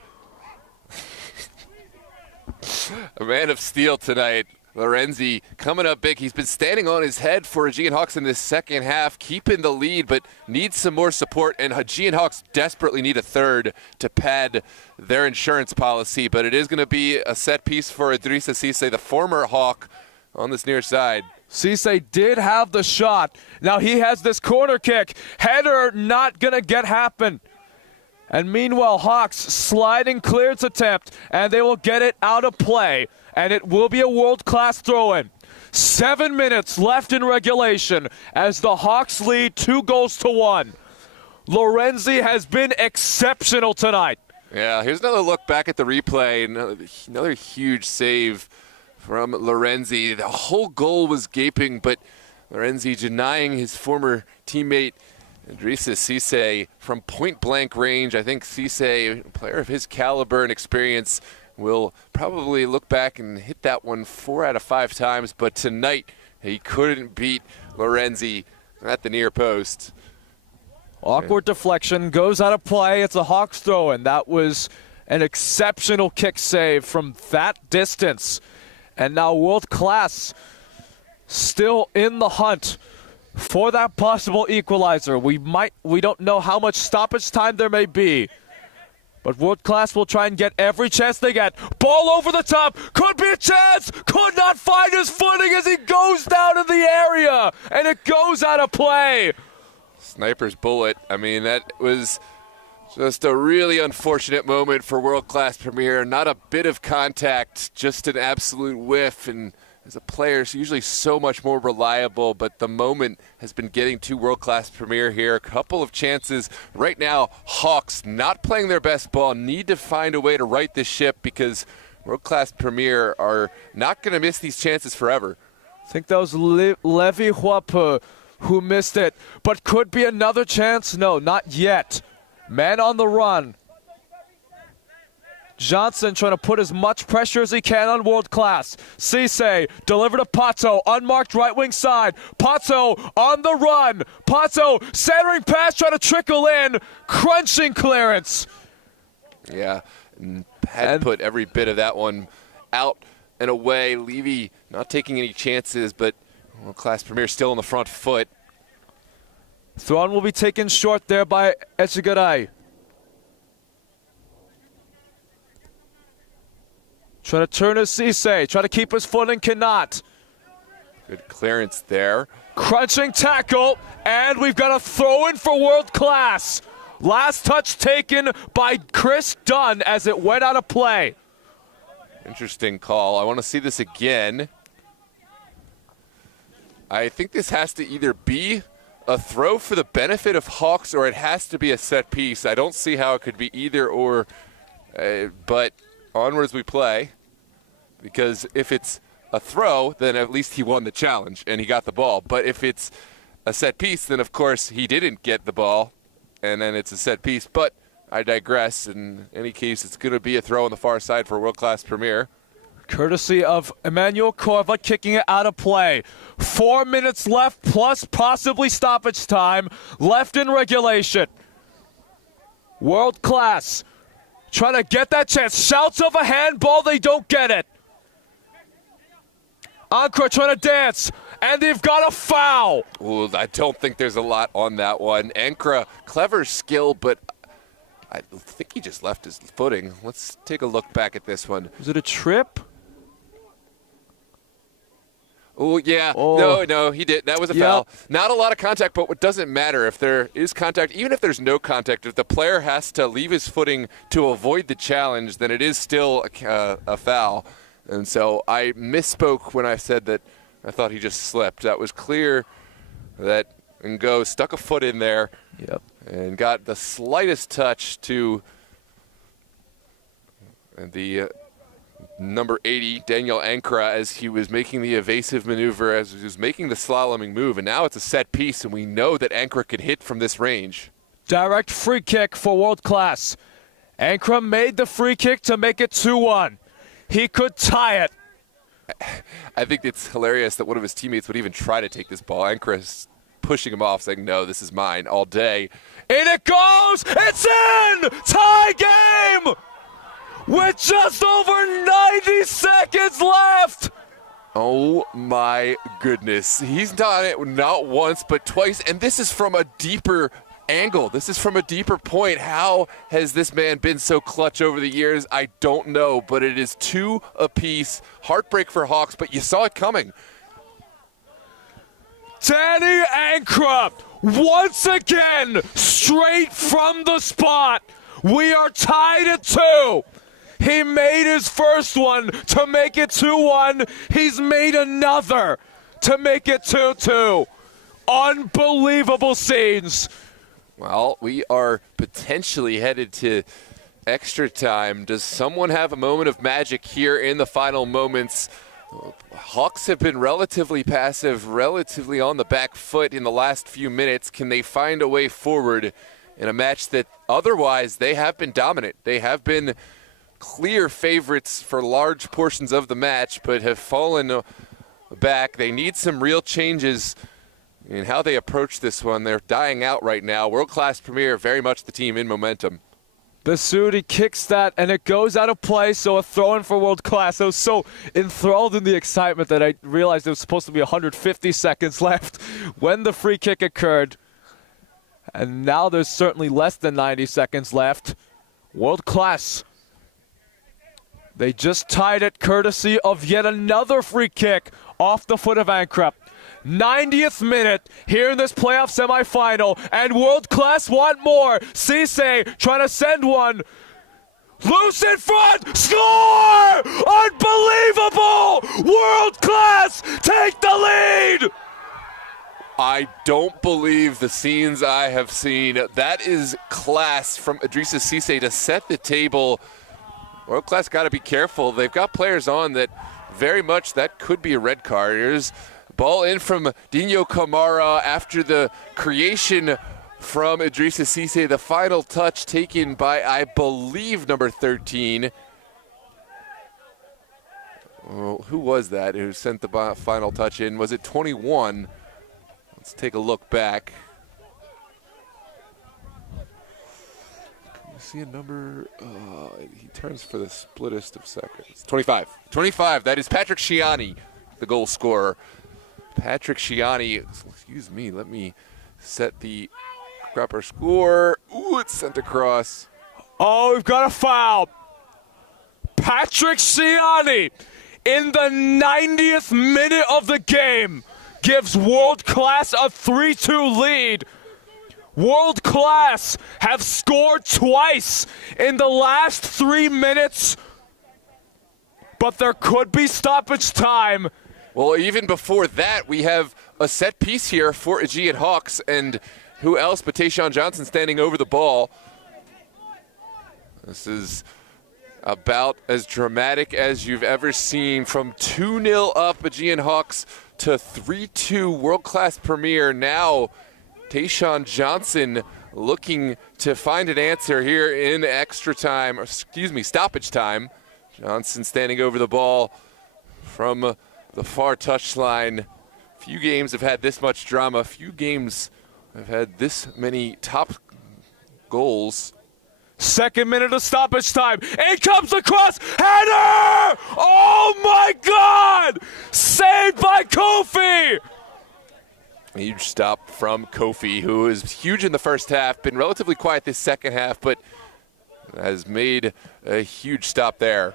A man of steel tonight. Lorenzi coming up big. He's been standing on his head for Aegean Hawks in this second half, keeping the lead, but needs some more support. And Aegean Hawks desperately need a third to pad their insurance policy. But it is going to be a set piece for Idrissa Cisse, the former Hawk, on this near side. Cisse did have the shot. Now he has this corner kick. Header not going to happen. And meanwhile, Hawks sliding clearance attempt, and they will get it out of play. And it will be a world-class throw-in. 7 minutes left in regulation as the Hawks lead 2-1. Lorenzi has been exceptional tonight. Yeah, here's another look back at the replay. Another huge save from Lorenzi. The whole goal was gaping, but Lorenzi denying his former teammate Idrissa Cisse from point-blank range. I think Cisse, a player of his caliber and experience, will probably look back and hit that one 4 out of 5 times. But tonight, he couldn't beat Lorenzi at the near post. Awkward deflection, goes out of play. It's a Hawks throw-in. That was an exceptional kick save from that distance. And now world class still in the hunt for that possible equalizer. We don't know how much stoppage time there may be. But World Class will try and get every chance they get. Ball over the top. Could be a chance. Could not find his footing as he goes down in the area. And it goes out of play. Sniper's bullet. I mean, that was just a really unfortunate moment for World Class Premier. Not a bit of contact, just an absolute whiff. And as a player, it's usually so much more reliable, but the moment has been getting to World Class Premier here. A couple of chances. Right now, Hawks not playing their best ball, need to find a way to right this ship because World Class Premier are not going to miss these chances forever. I think that was Levi Huape who missed it, but could be another chance. No, not yet. Man on the run. Johnson trying to put as much pressure as he can on World Class. Cisse delivered to Pato, unmarked right wing side. Pato on the run. Pato centering pass trying to trickle in. Crunching clearance. Yeah, and had to put every bit of that one out and away. Levy not taking any chances, but World Class Premier still on the front foot. Throw-on will be taken short there by Echegaray. Trying to turn to Cisse, try to keep his footing, cannot. Good clearance there. Crunching tackle, and we've got a throw-in for World Class. Last touch taken by Chris Dunn as it went out of play. Interesting call. I want to see this again. I think this has to either be a throw for the benefit of Hawks or it has to be a set piece. I don't see how it could be either or, but onwards we play. Because if it's a throw, then at least he won the challenge and he got the ball. But if it's a set piece, then of course he didn't get the ball, and then it's a set piece. But I digress. In any case, it's going to be a throw on the far side for World Class Premier. Courtesy of Emmanuel Corva kicking it out of play. 4 minutes left plus possibly stoppage time left in regulation. World Class trying to get that chance. Shouts of a handball, they don't get it. Ankra trying to dance, and they've got a foul. Ooh, I don't think there's a lot on that one. Ankra, clever skill, but I think he just left his footing. Let's take a look back at this one. Is it a trip? Oh, yeah. Oh. No, he did. That was a foul. Not a lot of contact, but what doesn't matter if there is contact, even if there's no contact, if the player has to leave his footing to avoid the challenge, then it is still a foul. And so I misspoke when I said that I thought he just slipped. That was clear that Ngo stuck a foot in there and got the slightest touch to the number 80, Daniel Ankra, as he was making the evasive maneuver, as he was making the slaloming move. And now it's a set piece, and we know that Ankra could hit from this range. Direct free kick for World Class. Ankra made the free kick to make it 2-1. He could tie it. I think it's hilarious that one of his teammates would even try to take this ball. Ankra's pushing him off, saying, no, this is mine all day. And it goes! It's in! Tie game! With just over 90 seconds left! Oh, my goodness. He's done it not once, but twice, and this is from a deeper angle. This is from a deeper point. How has this man been so clutch over the years? I don't know, but it is 2 apiece. Heartbreak for Hawks, but you saw it coming. Danny Ankra, once again, straight from the spot. We are tied at 2. He made his first one to make it 2-1. He's made another to make it 2-2. Unbelievable scenes. Well, we are potentially headed to extra time. Does someone have a moment of magic here in the final moments? Hawks have been relatively passive, relatively on the back foot in the last few minutes. Can they find a way forward in a match that otherwise they have been dominant? They have been clear favorites for large portions of the match, but have fallen back. They need some real changes in how they approach this one. They're dying out right now. World Class Premier, very much the team in momentum. Basudi kicks that, and it goes out of play, so a throw-in for World Class. I was so enthralled in the excitement that I realized it was supposed to be 150 seconds left when the free kick occurred. And now there's certainly less than 90 seconds left. World Class. They just tied it courtesy of yet another free kick off the foot of Ankrup. 90th minute here in this playoff semifinal, and World Class want more. Cisse trying to send one. Loose in front, score! Unbelievable! World Class take the lead! I don't believe the scenes I have seen. That is class from Idrissa Cisse to set the table. World Class got to be careful. They've got players on that very much that could be a red card. Here's ball in from Dino Camara after the creation from Idrissa Cisse. The final touch taken by, I believe, number 13. Well, who was that who sent the final touch in? Was it 21? Let's take a look back. Can you see a number? He turns for the splittest of seconds. 25. 25. That is Patrick Shiani, the goal scorer. Patrick Shiani, excuse me, let me set the proper score. Ooh, it's sent across. Oh, we've got a foul. Patrick Shiani in the 90th minute of the game gives World Class a 3-2 lead. World Class have scored twice in the last 3 minutes, but there could be stoppage time. Well, even before that, we have a set piece here for Aegean Hawks, and who else but Tayshawn Johnson standing over the ball. This is about as dramatic as you've ever seen. From 2-0 up Aegean Hawks to 3-2 World Class Premier. Now Tayshawn Johnson looking to find an answer here in extra time, or excuse me, stoppage time. Johnson standing over the ball from the far touchline. Few games have had this much drama. Few games have had this many top goals. Second minute of stoppage time. In comes the cross. Header! Oh my God! Saved by Kofi! A huge stop from Kofi, who is huge in the first half, been relatively quiet this second half, but has made a huge stop there.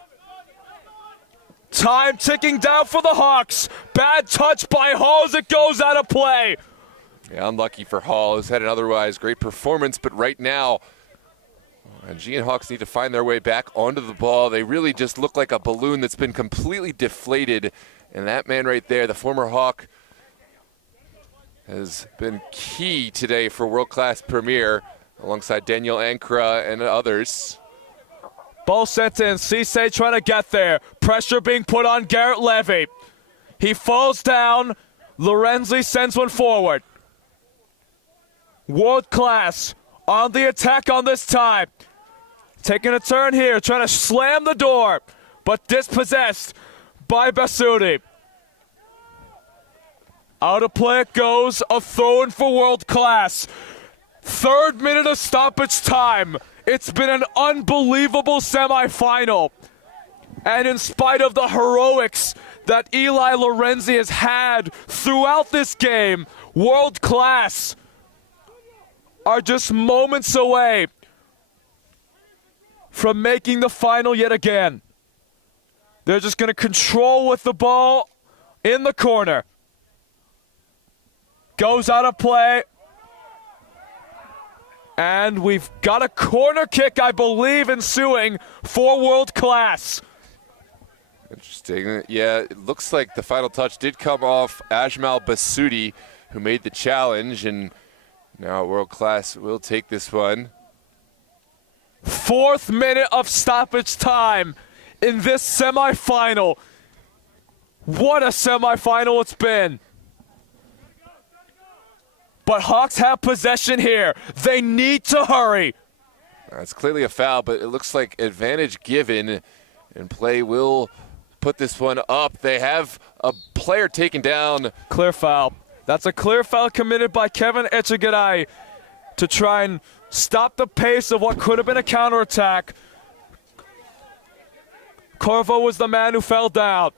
Time ticking down for the Hawks. Bad touch by Hall as it goes out of play. Yeah, unlucky for Hall, who's had an otherwise great performance, but right now, Aegean Hawks need to find their way back onto the ball. They really just look like a balloon that's been completely deflated, and that man right there, the former Hawk, has been key today for World Class Premier, alongside Daniel Ankra and others. Ball sent in. Cisse trying to get there. Pressure being put on Garrett Levy. He falls down. Lorenzi sends one forward. World Class on the attack on this time. Taking a turn here, trying to slam the door, but dispossessed by Basudi. Out of play it goes, a throw-in for World Class. 3rd minute of stoppage time. It's been an unbelievable semifinal. And in spite of the heroics that Eli Lorenzi has had throughout this game, World Class are just moments away from making the final yet again. They're just going to control with the ball in the corner. Goes out of play. And we've got a corner kick, I believe, ensuing for World Class. Interesting. Yeah, it looks like the final touch did come off Ajmal Basudi, who made the challenge, and now World Class will take this one. 4th minute of stoppage time in this semifinal. What a semifinal it's been. But Hawks have possession here. They need to hurry. It's clearly a foul, but it looks like advantage given, and play will put this one up. They have a player taken down. Clear foul. That's a clear foul committed by Kevin Echegaray to try and stop the pace of what could have been a counterattack. Corvo was the man who fell down.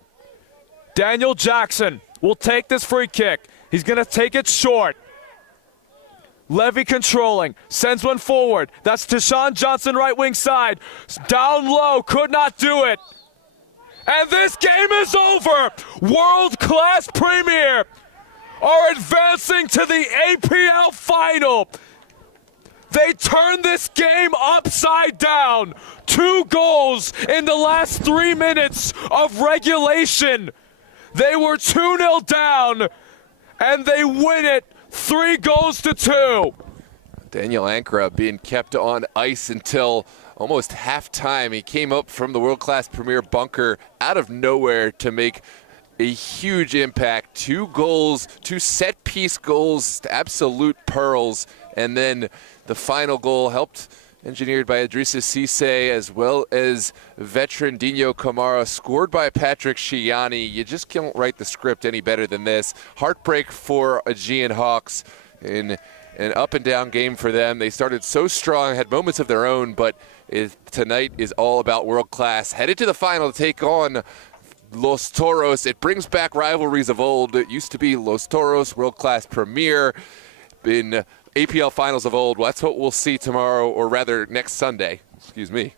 Daniel Jackson will take this free kick. He's going to take it short. Levy controlling, sends one forward. That's Deshaun Johnson, right wing side. Down low, could not do it. And this game is over. World-class Premier are advancing to the APL final. They turned this game upside down. 2 goals in the last 3 minutes of regulation. They were 2-0 down, and they win it 3-2. Daniel Ankara being kept on ice until almost halftime. He came up from the world-class Premier bunker out of nowhere to make a huge impact. 2 goals, 2 set-piece goals, absolute pearls. And then the final goal helped, engineered by Idrissa Cisse, as well as veteran Dino Camara, scored by Patrick Shiani. You just can't write the script any better than this. Heartbreak for Aegean Hawks in an up-and-down game for them. They started so strong, had moments of their own, but tonight is all about world class. Headed to the final to take on Los Toros. It brings back rivalries of old. It used to be Los Toros, world-class Premier, in APL finals of old. Well, that's what we'll see tomorrow, or rather next Sunday. Excuse me.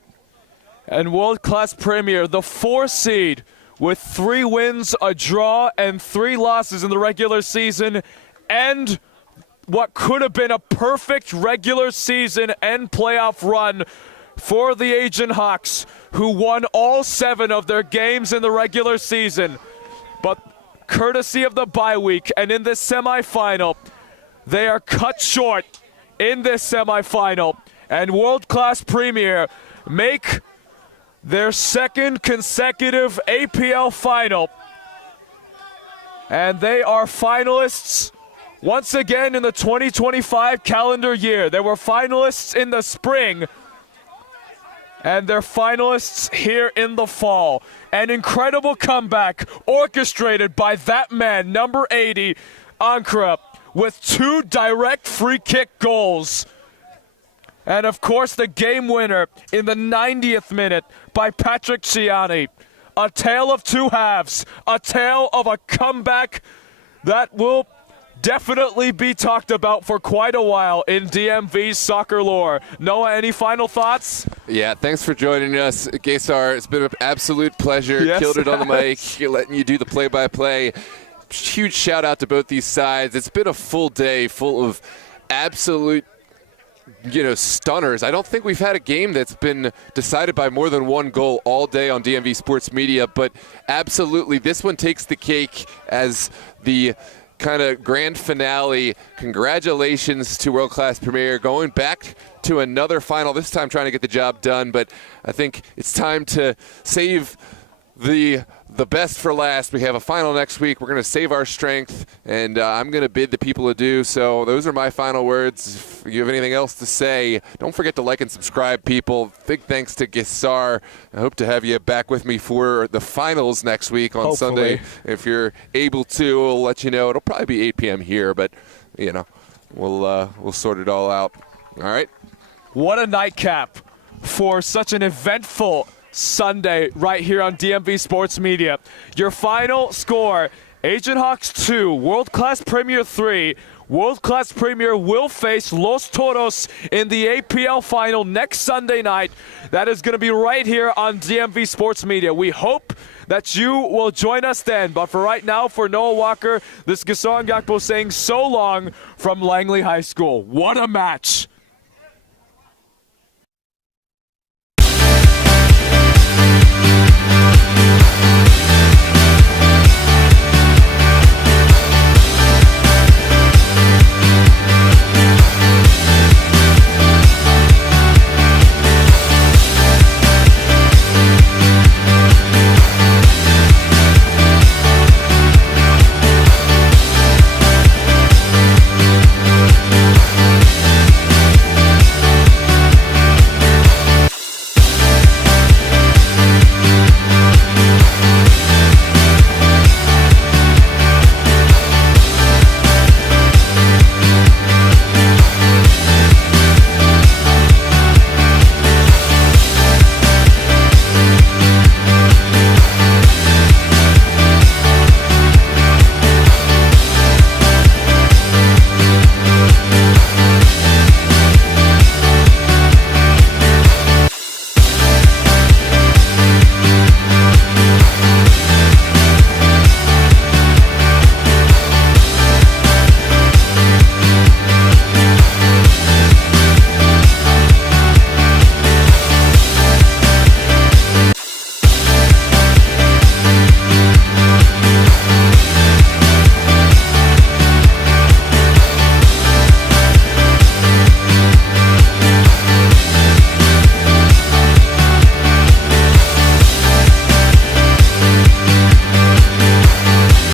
And world-class Premier, the 4 seed, with 3 wins, a draw, and 3 losses in the regular season, and what could have been a perfect regular season and playoff run for the Aegean Hawks, who won all 7 of their games in the regular season. But courtesy of the bye week and in this semifinal, they are cut short in this semifinal. And world-class Premier make their 2nd consecutive APL final. And they are finalists once again in the 2025 calendar year. They were finalists in the spring, and they're finalists here in the fall. An incredible comeback orchestrated by that man, number 80, Ankara, with 2 direct free kick goals. And of course, the game winner in the 90th minute by Patrick Shiani. A tale of 2 halves, a tale of a comeback that will definitely be talked about for quite a while in DMV's soccer lore. Noah, any final thoughts? Yeah, thanks for joining us, Gaysar. It's been an absolute pleasure. Yes, Killed it on the mic, letting you do the play-by-play. Huge shout-out to both these sides. It's been a full day full of absolute, stunners. I don't think we've had a game that's been decided by more than 1 goal all day on DMV Sports Media, but absolutely this one takes the cake as the kind of grand finale. Congratulations to World Class Premier, going back to another final, this time trying to get the job done, but I think it's time to save the best for last. We have a final next week. We're going to save our strength, and I'm going to bid the people adieu. So those are my final words. If you have anything else to say, don't forget to like and subscribe, people. Big thanks to Gaysar. I hope to have you back with me for the finals next week on Hopefully. Sunday. If you're able to, we'll let you know. It'll probably be 8 p.m. here, but, we'll sort it all out. All right? What a nightcap for such an eventful Sunday right here on DMV Sports Media. Your final score, Aegean Hawks 2, World Class Premier 3. World Class Premier will face Los Toros in the APL final next Sunday night. That is going to be right here on DMV Sports Media. We hope that you will join us then. But for right now, for Noah Walker, this is Gason Gakpo saying so long from Langley High School. What a match!